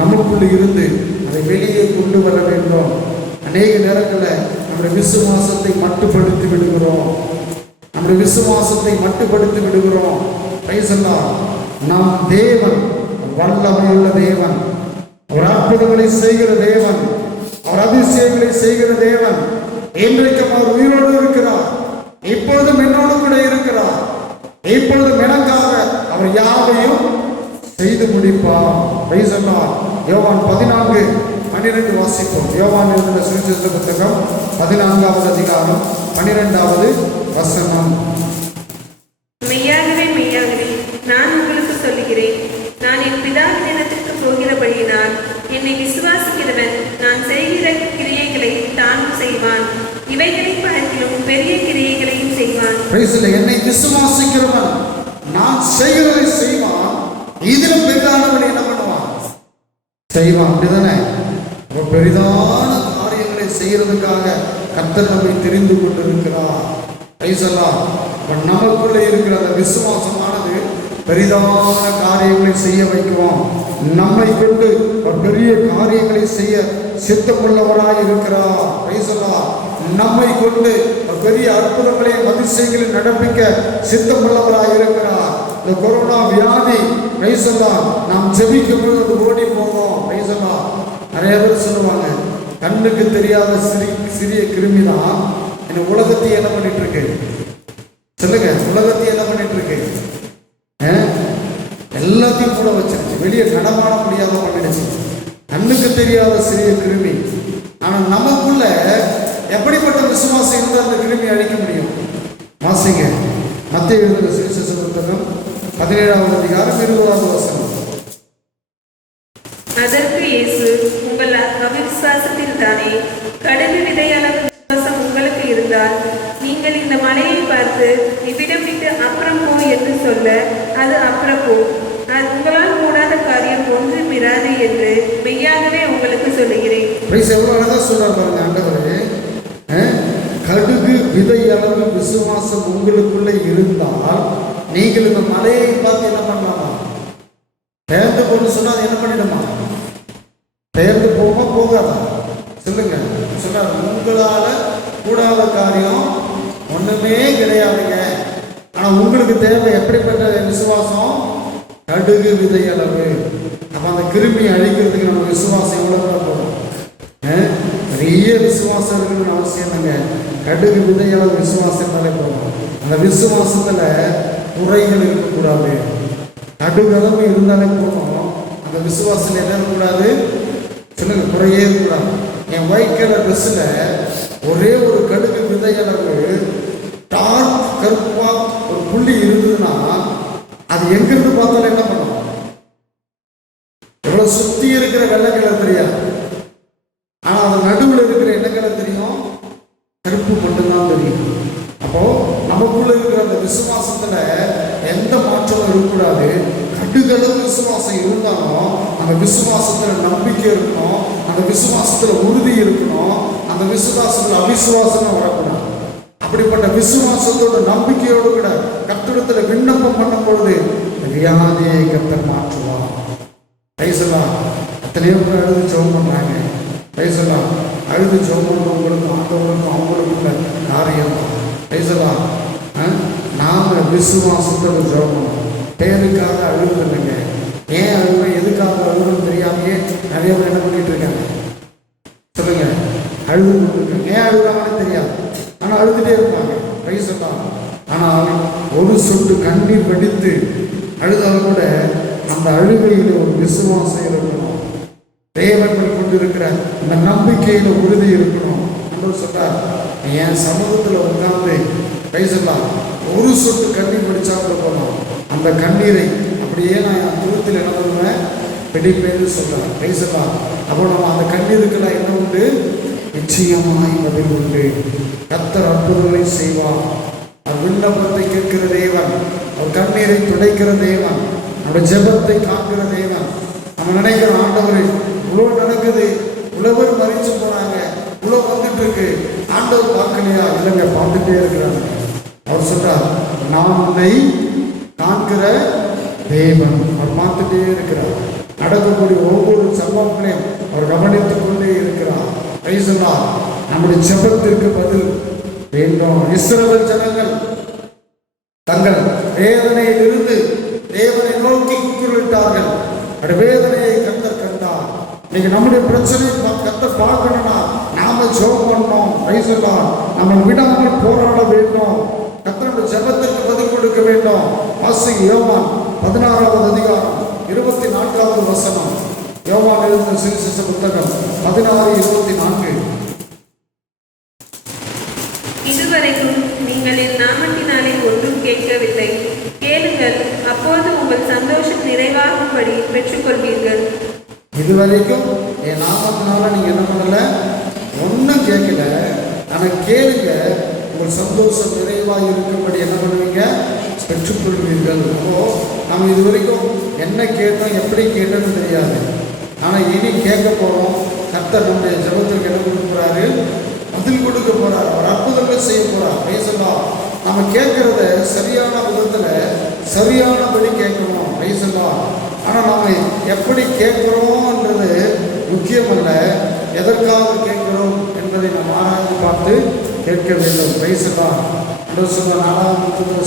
நமக்குள்ள இருந்து அதை வெளியே கொண்டு வர வேண்டும். அநேக நேரங்களில் நம்முடைய விசுவாசத்தை மட்டுப்படுத்தி விடுகிறோம். நம்முடைய விசுவாசத்தை மட்டுப்படுத்தி விடுகிறோம். நம் தேவன் வல்லமையுள்ள தேவன், அவர் அற்புதங்களை செய்கிற தேவன், அவர் அதிசயங்களை செய்கிற தேவன். இன்றைக்கும் அவர் உயிரோடு இருக்கிறார். இப்பொழுதும் என்னோடு கூட இருக்கிறார். இப்பொழுதும் எனக்காக அவர் யாவையும் செய்து முடிப்பார். யோவான் 14:12 வாசிப்போம். யோவான் எழுதின சுவிசேஷ புத்தகம் 14வது அதிகாரம் 12வது வசனம். மெய்யாகவே மெய்யாகவே நான் உங்களுக்கு சொல்லுகிறேன், நான் என் பிதாவின் இடத்திற்கு போகிறபடியினால் என்னை விசுவாசிக்கிறவன் நான் செய்கிற கிரியைகளை தானும் செய்வான், இவைகளை பார்க்கிலும் பெரிய கிரியைகளையும் செய்வான். என்னை விசுவாசிக்கிறவன் நான் செய்கிறதை செய்வான், இதிலும் பெரிதானவன் என்ன பண்ணுவான்? செய்வான். அப்படிதானே? பெரிதான காரியங்களை செய்யறதுக்காக கர்த்தர் நம்மை தெரிந்து கொண்டிருக்கிறார். நமக்குள்ளே இருக்கிற அந்த விசுவாசமானது பெரிதான காரியங்களை செய்ய வைக்குவோம். நம்மை கொண்டு பெரிய காரியங்களை செய்ய சித்தமுள்ளவராய் இருக்கிறார். நம்மை கொண்டு பெரிய அற்புதங்களையும் அதிசயங்களை நடப்பிக்க சித்தமுள்ளவராய் இருக்கிறார். இந்த கொரோனா வியாதி நாம் ஜெபிக்கும் பொழுது ஓடி போவோம். நிறைய பேர் சொல்லுவாங்க, கண்ணுக்கு தெரியாத சிறிய கிருமி தான் இந்த உலகத்தை என்ன பண்ணிட்டு இருக்கு? சொல்லுங்க, உலகத்தை என்ன பண்ணிட்டு இருக்கு? எல்லாத்தையும் கூட வச்சிருச்சு, வெளியே நடமாட முடியாத பண்ணிடுச்சு. கண்ணுக்கு தெரியாத சிறிய கிருமி. ஆனா நமக்குள்ள எப்படிப்பட்ட விசுவாசம் இருந்தால் அந்த கிருமி அழிக்க முடியும்? வாசிங்க, மத்தேயு எழுதின சுவிசேஷ புத்தகம் 17வது அதிகாரம் 20வது வசனம். அதற்கு இயேசு, உங்கள் அவிசுவாசத்தில் தானே, கடுகு விதை அளவு விசுவாசம் உங்களுக்கு இருந்தால் நீங்கள் இந்த மலையை பார்த்து இவ்விடம் விட்டு அப்புறம் போ என்று சொல்ல அது அப்புறம் போ, அது உங்களால் கூடாத காரியம் ஒன்றும் இராது என்று மெய்யாகவே உங்களுக்கு சொல்லுகிறேன். கடுகு விதை அளவு விசுவாசம் உங்களுக்குள்ளே இருந்தால் நீங்கள் இந்த மலையை பார்த்து என்ன பண்ணலாமா? பெயர்ந்து போன்னு சொன்னா அது என்ன பண்ணிடுமா? பெயர்ந்து போமா போகாதா? சொல்லுங்க. சொன்னார், உங்களால கூடாத காரியம் ஒண்ணுமே கிடையாதுங்க. ஆனா உங்களுக்கு தேவை எப்படிப்பட்ட விசுவாசம்? கடுகு விதை அளவு. அப்ப அந்த கிருமி அழிக்கிறதுக்கு நம்ம விசுவாசம் எவ்வளவு போகும்? பெரிய விசுவாசம் இருக்குன்னு அவசியம் இல்லைங்க. கடுகு விதை அளவு விசுவாசம் இருந்தாலே போகும். அந்த விசுவாசத்துல குறைகள் இருக்கக்கூடாது. கடுகு அளவு இருந்தாலே போகும். அந்த விசுவாசத்துல என்ன இருக்கக்கூடாது? சொல்லுங்க, குறையே இருக்கக்கூடாது. என் ஒயிட் கலர் ட்ரெஸ்ல ஒரே ஒரு கடுகு விதை அளவு டார்க் கருப்பா ஒரு புள்ளி இருந்ததுன்னா அது எங்கிருந்து பார்த்தாலும் என்ன பண்ணும்? எவ்வளவு சுத்தி இருக்கிற வெள்ளை கலர் தெரியாது. ஆனா அது நடுவில் இருக்கிற என்ன கலர் தெரியும்? கருப்பு மட்டும்தான் தெரியும். அப்போ நமக்குள்ள இருக்கிற அந்த விசுவாசத்துல எந்த மாற்றமும் இருக்கக்கூடாது. கடுகளவு விசுவாசம் இருந்தாலும் அந்த விசுவாசத்துல நம்பிக்கை இருக்கணும், அந்த விசுவாசத்துல உறுதி இருக்கணும், அந்த விசுவாசத்துல அவிசுவாசம் வரக்கூடாது. அப்படிப்பட்ட விசுவாசத்தோட நம்பிக்கையோடு கூட கர்த்தரிடத்துல விண்ணப்பம் பண்ணும் பொழுது வியாதியை கர்த்தர் மாற்றுவார். எத்தனையோ பேர் அழுது ஜெபம் பண்றாங்க. அழுது ஜெபம் பண்றவங்களுக்கும் ஆண்டவங்களுக்கும் அவங்களுக்குள்ள காரியம். நாம விசுவாசத்தோட ஜெபம் பண்ணோம். பேருக்காக அழுகுறதுங்க. ஏன் அழுகுறோம், எதுக்காக அழுகுறோம் தெரியாமையே நிறைய பேர் என்ன பண்ணிட்டு இருக்காங்க? சொல்லுங்க, அழுது ஏன் அழுகுறாங்கன்னு தெரியாது. ஆனால் அழுதுகிட்டே இருப்பாங்க. ஆனால் ஒரு சொட்டு கண்ணீர் வடித்து அழுதாலும் கூட அந்த அழுகையில் ஒரு விசுவாசம் இருக்கணும். தேவன் கொண்டிருக்கிற அந்த நம்பிக்கையில உறுதி இருக்கணும். என்று சொல்றார், என் சமூகத்தில் உட்கார்ந்து ஒரு சொட்டு கண்ணீர் வடிச்சா கூட போகணும். அந்த கண்ணீரை அப்படியே நான் என் துருத்தில் என்ன பண்ணுவேன்? வெடிப்பேன்னு சொல்றார். அப்போ நம்ம அந்த கண்ணீருக்கெல்லாம் என்ன உண்டு? நிச்சயமாய் பதில் உண்டு. கர்த்தர் அற்புதங்களை செய்வார். அவர் விண்ணப்பத்தை கேட்கிற தேவன், அவர் கண்ணீரை துடைக்கிற தேவன், அவருடைய ஜெபத்தை காக்கிற தேவன். நம்ம நினைக்கிற ஆண்டவர் இவ்வளோ நடக்குது, உழவர் மறிச்சு போனாங்க, இவ்வளோ வந்துட்டு இருக்கு, ஆண்டவர் பார்க்கலையா? இல்லைங்க, பார்த்துட்டே இருக்கிறாங்க. அவர் சொல்றார், நான் உன்னை காண்கிற தேவன். அவர் பார்த்துட்டே இருக்கிறார். நடக்கக்கூடிய ஒவ்வொரு சம்பவங்களையும் அவர் கவனித்துக் கொண்டே இருக்கிறார். Price the Lord. நம்முடைய ஜெபத்திற்கு பதில் வேண்டும். இஸ்ரவேல் ஜனங்கள் தங்கள் வேதனையிலிருந்து தேவனை நோக்கி கூக்குரலிட்டார்கள். அந்த வேதனையை கர்த்தர் கண்டார். இன்னைக்கு நம்முடைய பிரச்சனை கர்த்தர் பார்க்கணும்னா நாம ஜெபம் பண்ணணும். Price the Lord. நம்ம விடாமல் போராட வேண்டும். கர்த்தருடைய ஜெபத்திற்கு பதில் கொடுக்க வேண்டும். வாசிங்க யோவான் 16வது அதிகாரம் 24வது வசனம். யோவான் எழுதின சுவிசேஷ புத்தகம் 16:24. இதுவரைக்கும் நீங்கள் என் நாமத்தினாலே ஒன்றும் கேட்கவில்லை. கேளுங்கள், அப்போது உங்கள் சந்தோஷம் நிறைவாகும்படி பெற்றுக்கொள்வீர்கள். இதுவரைக்கும் என் நாமத்தினால நீங்க என்ன பண்ணல, ஒன்றும் கேட்கல. ஆனால் கேளுங்க, உங்கள் சந்தோஷம் நிறைவாக இருக்கும்படி என்ன பண்ணுவீங்க, பெற்றுக்கொள்வீர்கள். அப்போ நம்ம இது வரைக்கும் என்ன கேட்டோம், எப்படி கேட்டோம்னு தெரியாது. ஆனால் இனி கேட்க போகிறோம். கர்த்தர் நம்முடைய ஜெபத்திற்கு என்ன கொடுக்க போறாரு, பதில் கொடுக்க போறார். அவர் அற்புதங்கள் செய்ய போறார். பேசலாம். நம்ம கேட்கறத சரியான விதத்துல சரியானபடி கேட்கணும். பேசலாம். ஆனால் நம்ம எப்படி கேட்கிறோம்ன்றது முக்கியம் அல்ல, எதற்காக கேட்கிறோம் என்பதை நாம் ஆராய்ந்து பார்த்து கேட்க வேண்டும். பேசலாம்.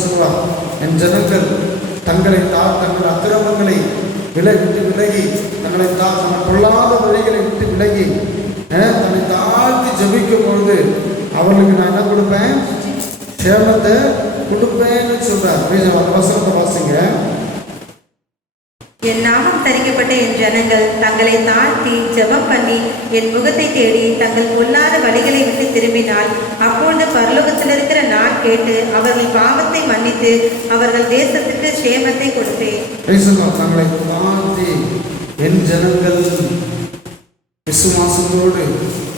சொல்லுவா, என் ஜனங்கள் தங்களை தங்கள் அக்கிரமங்களை விட்டு விலகி, தங்களை தங்கள் பொல்லாத வழிகளை விட்டு விலகி தன்னை தாழ்த்தி ஜபிக்கும் பொழுது அவர்களுக்கு நான் என்ன கொடுப்பேன், சேமத்தை கொடுப்பேன்னு சொல்றார். வசனத்தை வாசிங்க. என் நாமம் தரிக்கப்பட்ட என் ஜனங்கள் தங்களை தாழ்த்தி ஜெபம் பண்ணி என் முகத்தை தேடி தங்கள் பொல்லாத வழிகளை விட்டு திரும்பினால் அப்பொழுது பரலோகத்தில் இருக்கிற நான் கேட்டு அவர்கள் பாவத்தை மன்னித்து அவர்கள் தேசத்துக்கு சேமத்தை கொடுப்பேன். தங்களை தாழ்த்தி என் ஜனங்கள் விசுவாசத்தோடு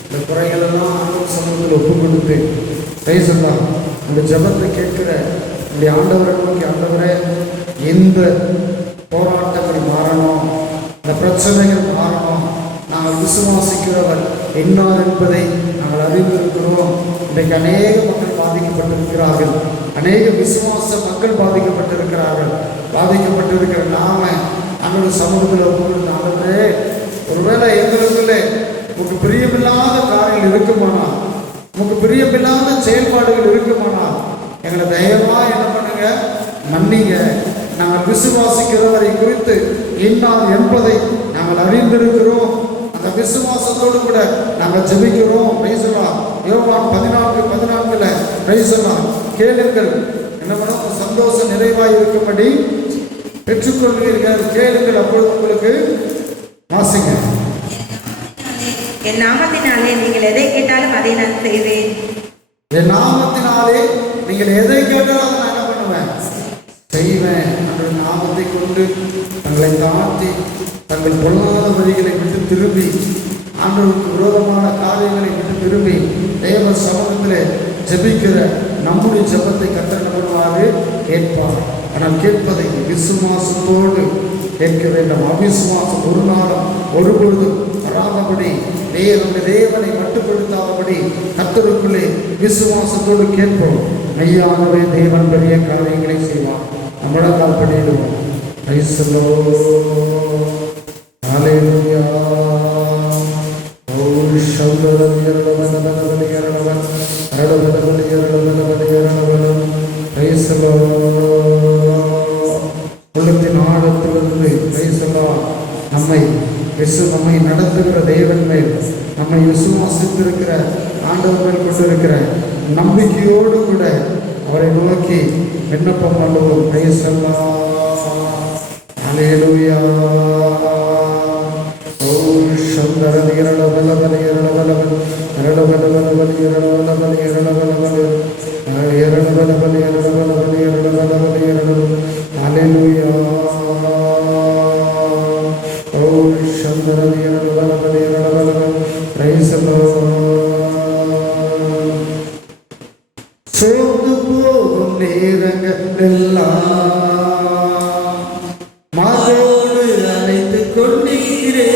இந்த குறைகளெல்லாம் ஆண்டவர் சமூகத்தில் ஒப்பு கொடுத்து பேசலாம். அந்த ஜபத்தை கேட்கிற இந்த ஆண்டவரை நோக்கி, ஆண்டவரே இந்த போராட்டங்கள் மாறணும், இந்த பிரச்சனைகள் மாறணும், நாங்கள் விசுவாசிக்கிறவர் என்னார் என்பதை நாங்கள் அறிந்திருக்கிறோம். இன்றைக்கு அநேக மக்கள் பாதிக்கப்பட்டிருக்கிறார்கள், அநேக விசுவாச மக்கள் பாதிக்கப்பட்டிருக்கிறார்கள். பாதிக்கப்பட்டிருக்கிற நாம நம்மளுடைய சமூகத்தில் ஒப்புக்கொடுத்தாலே, ஒருவேளை எங்களுக்குள்ளே உங்களுக்கு பிரியமில்லாத காரியங்கள் இருக்குமானால், உங்களுக்கு பிரியமில்லாத செயல்பாடுகள் இருக்குமானால் எங்களை தைரியமாக என்ன பண்ணுங்க, மன்னிங்க. நாங்கள் விசுவாசிக்கிறவரை குறித்து என்னார் என்பதை நாங்கள் அறிந்திருக்கிறோம். அந்த விசுவாசத்தோடு கூட நாங்கள் ஜெபிக்கிறோம். பேசலாம். யோவான் 14:14 பேசலாம். கேளுங்கள், என்ன பண்ணும், சந்தோஷம் நிறைவாக இருக்கும்படி பெற்றுக்கொள்வீர்கள். கேளுங்கள், அப்பொழுது உங்களுக்கு வாசிங்க. என் நாமத்தினாலே நீங்கள் எதை கேட்டாலும் அதை நான் செய்வேன். என் நாமத்தினாலே நீங்கள் எதை கேட்டாலும் அதை நான் என்ன பண்ணுவேன், செய்வேன். அந்த நாமத்தை கொண்டு தங்களை தாழ்த்தி தங்கள் பொல்லாத வழிகளை விட்டு திரும்பி, ஆண்டவருக்கு விரோதமான காரியங்களை விட்டு திரும்பி தேவ சமூகத்தில் ஜெபிக்கிற நம்முடைய ஜெபத்தை கர்த்தர் பண்ணுவாரு, கேட்பார். ஆனால் கேட்பதை விசுவாசத்தோடு கேட்க வேண்டும். அவிசுவாசம் ஒரு நாளும் ஒருபொழுதும் வராதபடி, நம்முடைய தேவனை மட்டுப்படுத்தாதபடி கர்த்தருக்குள்ளே விசுவாசத்தோடு கேட்போம். மெய்யாகவே தேவன் பெரிய காரியங்களை செய்வார். நம்மளக்கால் பண்ணிடுவோம். ஐசலோ ஹல்லேலூயா. ஓ ஐசலோ உள்ளத்தின் ஆழத்திலிருந்து ஐசலோ நம்மை நடத்துகிற தேவன் மேல் நம்மை விசுவாசித்திருக்கிற ஆண்டவர்கள் கொண்டிருக்கிற நம்பிக்கையோடு கூட அவரை நோக்கி விண்ணப்பம் பண்ணுவோம். ஹல்லேலூயா. ஓ சந்தரதி இரளவலவல இரளவலவல இரளவலவல இரளவலவல இரளவலவல இரளவலவல இரளவலவல இரளவலவல இரளவலவல. ஹல்லேலூயா. ஓ சந்தரதி இரளவலவல இரளவலவல. Praise the lord. சோர்ந்து போகும் நேரங்களெல்லாம் மாதோடு அழைத்துக் கொண்டீரே.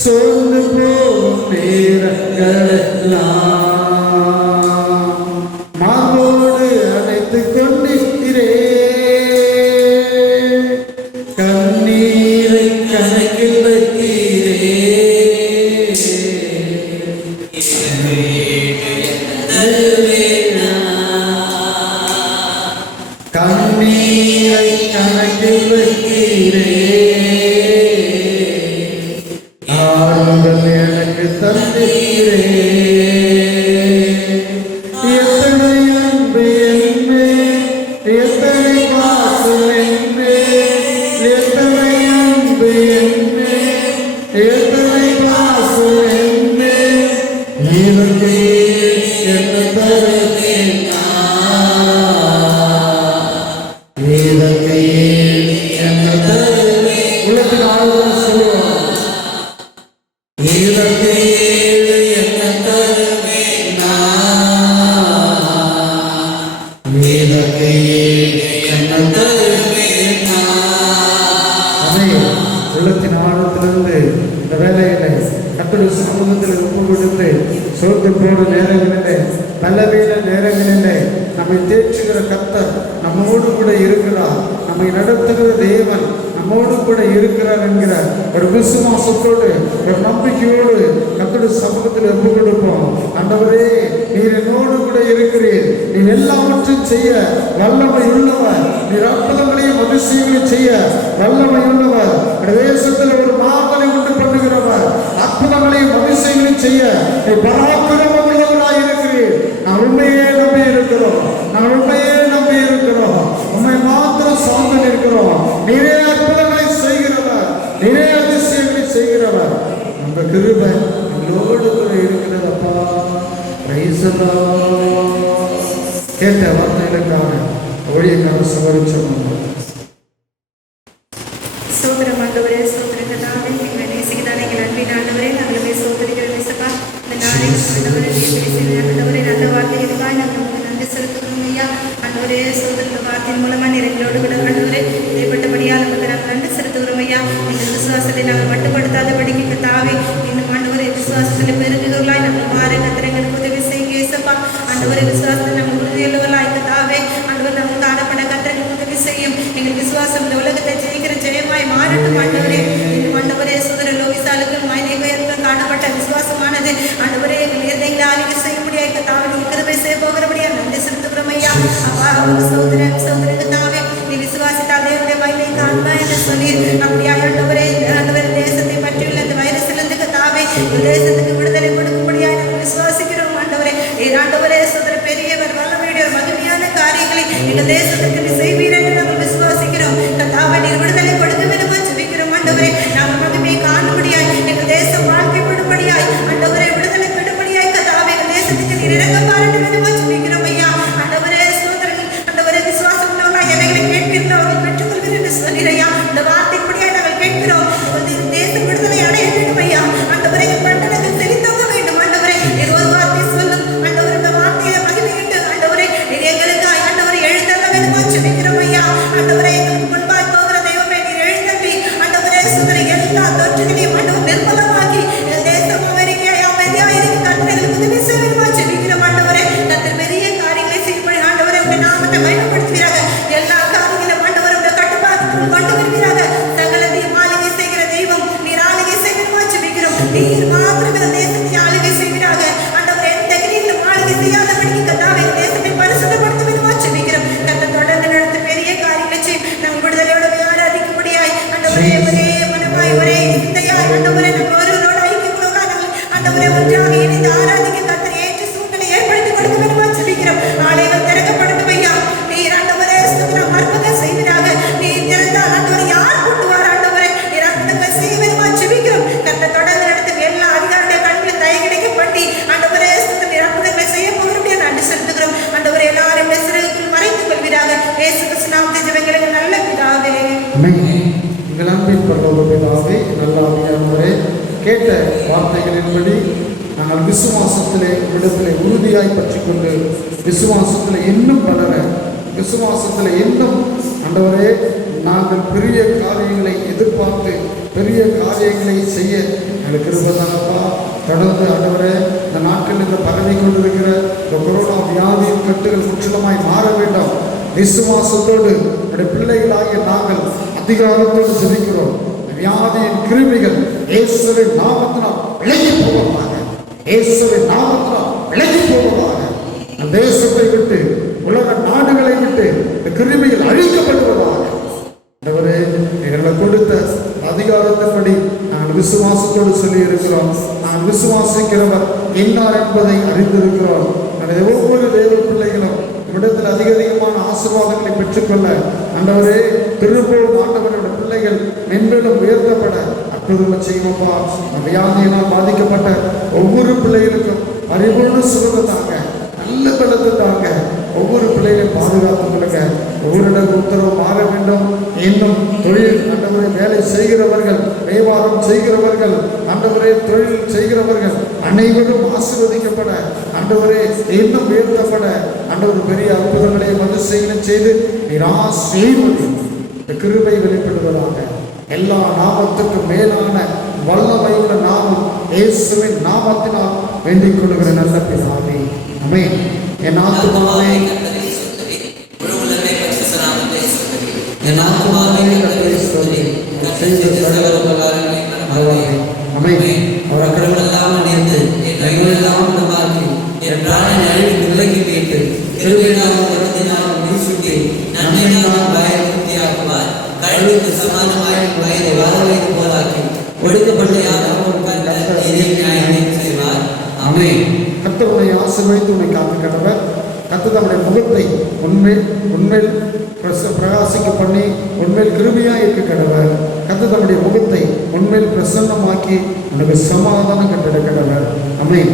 சோர்ந்து போகும் நேரங்களெல்லாம் மாதோடு அழைத்துக் கொண்டீரே. கண்ணீர் கண்ணீரை கணக்கில் வைத்தீரே, ஆறுதல் எனக்கு தந்தீரே. எத்தனை அன்பு என்பே, எத்தனை பாசம் என்பே, எத்தனை அன்பு என்பே, எத்தனை பாசம் என்பே, இதற்கு என்ன தருவேன் நான், இதற்கு என்ன தருவேன். உள்ளத்தின் ஆழ்வார் சொல்லுவார், இதற்கு என்ன தருவேன் நான், இதற்கு என்ன தருவேன் நான். அதை உள்ளத்தின் ஆழத்திலிருந்து இந்த வேலையில கர்த்தருடைய சமூகத்தில் ஒப்பு கொடுத்து சோர்ந்து போன நேரங்களிலே, பலவீன நேரங்களிலே நம்மை தேற்றுகிற கர்த்தர் நம்மோடு கூட இருக்கிறார், நம்மை நடத்துகிற தேவன் நம்மோடு கூட இருக்கிறார் என்கிற ஒரு விசுவாசத்தோடு ஒரு நம்பிக்கையோடு கர்த்தருடைய சமூகத்தில் ஒப்பு கொடுப்போம். ஆண்டவரே, நீர் என்னோடு கூட இருக்கிறீர், நீர் எல்லாவற்றையும் செய்ய வல்லமை உள்ளவர், நீர் அற்புதங்களையும் அதிசயங்களையும் செய்ய வல்லமை உள்ளவர், தேசத்தில் ஒரு மாறுதலை உண்டு பண்ணுகிறவர், அற்புதங்களையும் அதிசயங்களையும் செய்ய நீ பராக்கிரமம் உள்ளவராய் இருக்கிறீர். நான் உண்மையே நம்பி இருக்கிறோம், நான் உண்மையே நம்பி இருக்கிறோம், உண்மை மாத்திரம் சார்ந்து இருக்கிறோம். நீரே அற்புதங்களை செய்கிறவர், நீரே அதிசயங்களை செய்கிறவர். நம்ம கிருபை எங்களோடு கூட இருக்கிறதப்பா. Price the Lord. கேட்ட வார்த்தைகளுக்காக ஒழியக்காக சவரிச்சோம். சோதரம் ஆண்டவரே, சோதரங்களாக எங்களை நேசிக்கிறார் எங்கள் அன்பின் ஆண்டவரே, நாங்களுமே சோதரிகள் நேசப்பா. இந்த நாளில் ஆண்டவரே ஆண்டவரே நல்ல வார்த்தை இதுவாய் நாங்கள் உங்களுக்கு நன்றி செலுத்துகிறோம் ஐயா. ஆண்டவரே, சோதர வார்த்தையின் மூலமா நீர் எங்களோடு கூட ஆண்டவரே இதைப்பட்டபடியாக நமக்கு நாங்கள் நன்றி செலுத்துகிறோம் ஐயா. எங்கள் விசுவாசத்தை நாங்கள் மட்டுப்படுத்தாதபடிக்கு கர்த்தாவே, இன்னும் ஆண்டவரே விசுவாசத்தில் பெருகுகிறவர்களாய் நாங்கள் மாற கர்த்தர் எங்களுக்கு உதவி செய்யுங்க இயேசப்பா. ஆண்டவரே, விசுவாசத்தை நாங்கள் உறுதியுள்ளவர்களாய் கர்த்தாவே, ஆண்டவர் நமக்கு காணப்பட கர்த்தர் எங்களுக்கு உதவி செய்யும். எங்கள் விசுவாசம் இந்த உலகத்தை ஜெயிக்கிற ஜெயமாய் மாறட்டும் ஆண்டவரே. இன்னும் ஆண்டவரே, சுதர லோகிசாலுக்கும் மைனேகருக்கும் காணப்பட்ட விசுவாசமானது ஆண்டவரே எங்கள் இதயங்களை ஆளுகை செய்ய முடியாது கர்த்தாவே, நீ கிருபை செய்ய போகிறபடியா நன்றி செலுத்துகிறோம் ஐயா. அப்பா, சகோதரனுக்கு தாவே நீ விசுவாசித்தால் தேவனுடைய மகிமை காண்பாய் என்று சொல்லி அப்படியா ஆண்டவரே, ஆண்டவரே தேசத்தை பற்றியுள்ள இந்த வைரஸிலிருந்து கர்த்தாவே தேசத்துக்கு விடுதலை கொடுக்கும்படியாக நாங்கள் விசுவாசிக்கிறோம் ஆண்டவரே. ஆண்டவரே, சுதர பெரியவர் வல்லமையுடைய மகிமையான காரியங்களை எங்கள் தேசத்துக்கு நீ செய்வீர் என்று நாங்கள் விசுவாசிக்கிறோம் கர்த்தாவே. நீர் விடுதலை கொடுக்க வேண்டுமா ஜெபிக்கிறோம் ஆண்டவரே. நாங்கள் மகிமையை காணும்படியாய் எங்கள் தேசம் வாழ்க்கைப்படும்படியாய் ஆண்டவரே விடுதலை பெறும்படியாய் கர்த்தாவே எங்கள் தேசத்துக்கு நீர் இறங்க பாராட்ட வேண்டுமா ஜெபிக்கிறோம் ஐயா. ஆண்டவரே, சோதரர்கள் ஆண்டவரே விசுவாசம் உள்ளவர்களாய் எவைகளை கேட்கிறோம் அவர்கள் பெற்றுக்கொள்வீர் என்று சொன்னீரையா. இந்த வார்த்தைப்படியாய் நாங்கள் கேட்கிறோம், தேசம் விடுதலை அடைய வேண்டும் ஐயா. ஆண்டவரே, எங்கள் பட்டணங்கள் செழித்தோங்க வேண்டும் ஆண்டவரே. நீர் ஒரு வார்த்தை சொல்லும் ஆண்டவரே, இந்த வார்த்தையை மகிமையிட்டு ஆண்டவரே நீர் எங்களுக்காய் ஆண்டவரே எழுந்தள்ள வேண்டுமா ஜெபிக்கிறோம் ஐயா. ஆண்டவரே, எங்களுக்கு முன்பாய் போகிற தெய்வமே நீர் எழுந்தள்ளி ஆண்டவரே சுதர எல்லா தொற்றுகளையும் ஆண்டவர் நிர்மலமாக்கி தேசம் அமெரிக்காய் அமைதியாக இருக்க கர்த்தர்களுக்கு உதவி செய்ய வேண்டுமா ஜெபிக்கிறோம் ஆண்டவரே. கர்த்தர் பெரிய காரியங்களை செய்யும்படி ஆண்டவரே உடைய நாமத்தை பயன்படுத்துவீராக. எல்லா காரியங்களும் ஆண்டவரே உடைய கட்டுப்பாட்டுக்குள் கொண்டு வருவீராக. சகலத்தையும் ஆளுகை செய்கிற தெய்வம் நீர் ஆளுகை செய்ய வேண்டுமா ஜெபிக்கிறோம். நீர் மாத்திரம் இந்த தேசத்தை ஆளுகை செய்வீராக. ஆண்டவரே, எந்த கிரியிலும் ஆளுகை செய்யாதபடிக்கு கர்த்தாவே தேசத்தை பரிசுத்தப்படுத்த வேண்டுமா ஜெபிக்கிறோம். கர்த்தர் தொடர்ந்து நடத்த பெரிய காரியங்களை செய்யும். நம் விடுதலையோட ஆராதிக்கும்படியாய் ஆண்டவரே ஒரே மனமாய் ஒரே சிந்தையாய் ஆண்டவரே நம்ம ஒருவரோட ஐக்கியமாக நாங்கள் ஆண்டவரே ஒன்றாக இணைந்து ஆராதிக்க கர்த்தர் ஏற்ற சூழ்நிலை ஏற்படுத்தி கொடுக்க வேண்டுமா ஜெபிக்கிறோம். ஆலயங்கள் திறக்கப்படட்டும் ஐயா. நீர் ஆண்டவரே சுதந்திரம் அற்புதம் செய்வீராக. நீர் திறந்தால் ஆண்டவரை யார் கூட்டுவார் ஆண்டவரே. நீர் அற்புதங்கள் செய்ய வேண்டுமா ஜெபிக்கிறோம். கர்த்தர் தொடர்ந்து நடத்தும் எல்லா அதிகாரியுடைய கண்களை தயை கிடைக்கப்பட்டி ஆண்டவரே சுதந்திர அற்புதங்களை செய்ய போகிறபடியா நன்றி செலுத்துகிறோம் ஆண்டவரே. எல்லாரும் சிறகுக்குள் மறைத்துக் கொள்வீராக. இயேசு கிறிஸ்து நாமத்தில் ஜெபங்களுக்கு நல்ல பிதாவே. எங்கள் அன்பின் பரலோக பிதாவே, நல்ல ஆவியானவரே, கேட்ட வார்த்தைகளின்படி நாங்கள் விசுவாசத்திலே இடத்திலே உறுதியாய் பற்றிக்கொண்டு விசுவாசத்திலே இன்னும் வளர, விசுவாசத்திலே இன்னும் ஆண்டவரே நாங்கள் பெரிய காரியங்களை எதிர்பார்த்து பெரிய காரியங்களை செய்ய எங்களுக்கு கிருபைதானப்பா. தொடர்ந்து ஆண்டவரே, இந்த நாட்டில் இந்த பரவி கொண்டிருக்கிற இந்த கொரோனா வியாதியின் கட்டுகள் முற்றிலுமாய் மாற வேண்டும். விசுவாசத்தோடு என்னுடைய பிள்ளைகளாகிய நாங்கள் அதிகாரத்தோடு ஜெபிக்கிறோம். வியாதியின் கிருமிகள் இயேசுவின் நாமத்தினால் விலகி போவதாக, இயேசுவின் நாமத்தினால் விலகி போவதாக. தேசத்தை விட்டு உலக நாடுகளை விட்டு இந்த கிருபையில் அழிக்கப்படுவதாக. ஆண்டவரே, எங்களை கொடுத்த அதிகாரத்தின்படி நாங்கள் விசுவாசத்தோடு சொல்லி இருக்கிறோம். நான் விசுவாசிக்கிறவர் என்னார் என்பதை அறிந்திருக்கிறோம். ஒவ்வொரு தேவ பிள்ளைகளும் இவ்விடத்தில் அதிகமான ஆசீர்வாதங்களை பெற்றுக்கொள்ள ஆண்டவரே, திருப்பூர் ஆண்டவருடைய பிள்ளைகள் மென்மேலும் உயர்த்தப்பட அற்புதம் செய்வோப்பா. வியாதியினால் பாதிக்கப்பட்ட ஒவ்வொரு பிள்ளைகளுக்கும் பரிபூர்ண சுகத்தை தாங்க, நல்ல பலத்தை தாங்க, ஒவ்வொரு பிள்ளைகளையும் பாதுகாத்து கொடுங்க. ஒவ்வொரு உத்தரவு மாற வேண்டும். இன்னும் தொழில் ஆண்டவரை வேலை செய்கிறவர்கள், வியாபாரம் செய்கிறவர்கள், ஆண்டவரே தொழில் செய்கிறவர்கள் அனைவரும் ஆசீர்வதிக்கப்பட, ஆண்டவரே இன்னும் உயர்த்தப்பட, ஆண்டவர் பெரிய அற்புதங்களை மனுஷீனம் செய்து செய்வது கிருபை வெளிப்படுவதாக. எல்லா நாமத்துக்கும் மேலான வல்லமையுள்ள நாமம் இயேசுவின் நாமத்தினால் வேண்டிக் கொள்கிற நல்ல பிதாவே, ஆமென். என் ஆத்துமாவே என் ஆத்துமாவே கர்த்தரை ஸ்தோத்திரி, செய்த சகல உபகாரங்களை மறவாதே. ஆமென். அவர் அக்கிரமமெல்லாம் மன்னித்து, என் கைகளெல்லாம் குணமாக்கி, என் பிராணனை அழிவு விலக்கி மீட்டு, கிருபையினாலும் இரக்கத்தினாலும் முடிசூட்டி, நன்மையினாலும் வயதை பூர்த்தியாக்குவார். கழுவுக்கு சமானமாய் வயதை வாழவைக்கு போலாக்கி, ஒடுக்கப்பட்ட யாரும் கர்த்தர் நீதி நியாயம் செய்வார். ஆமென். கர்த்தருடைய ஆசீர்வதித்து உன்னை காத்து கடவர். கர்த்தர் தம்முடைய முகத்தை உண்மையில் பிரகாசிக்க பண்ணி உண்மையில் கிருபையாக இருக்க கடவர். கர்த்தர் தம்முடைய முகத்தை உண்மையில் பிரசன்னமாக்கி உனக்கு சமாதானம் கட்டிட கடவர். ஆமென்.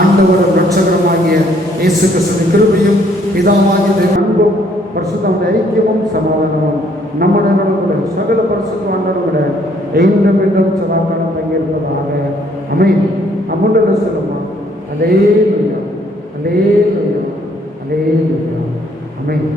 ஆண்டவரும் இரட்சகருமாகிய இயேசு கிறிஸ்துவின் கிருபையும் பிதாவாகிய தேவனுடைய அன்பும் பரிசுத்தமுடைய ஐக்கியமும் சமாதானமும் நம்முடைய சகல பரிசுத்தவான்களோட என்றும் மீண்டும் சதாகாலம் தங்கியிருப்பதாக. ஆமென். அமுண்டோட சொல்லுமா, அல்லேலூயா, அல்லேலூயா, அல்லேலூயா. ஆமென்.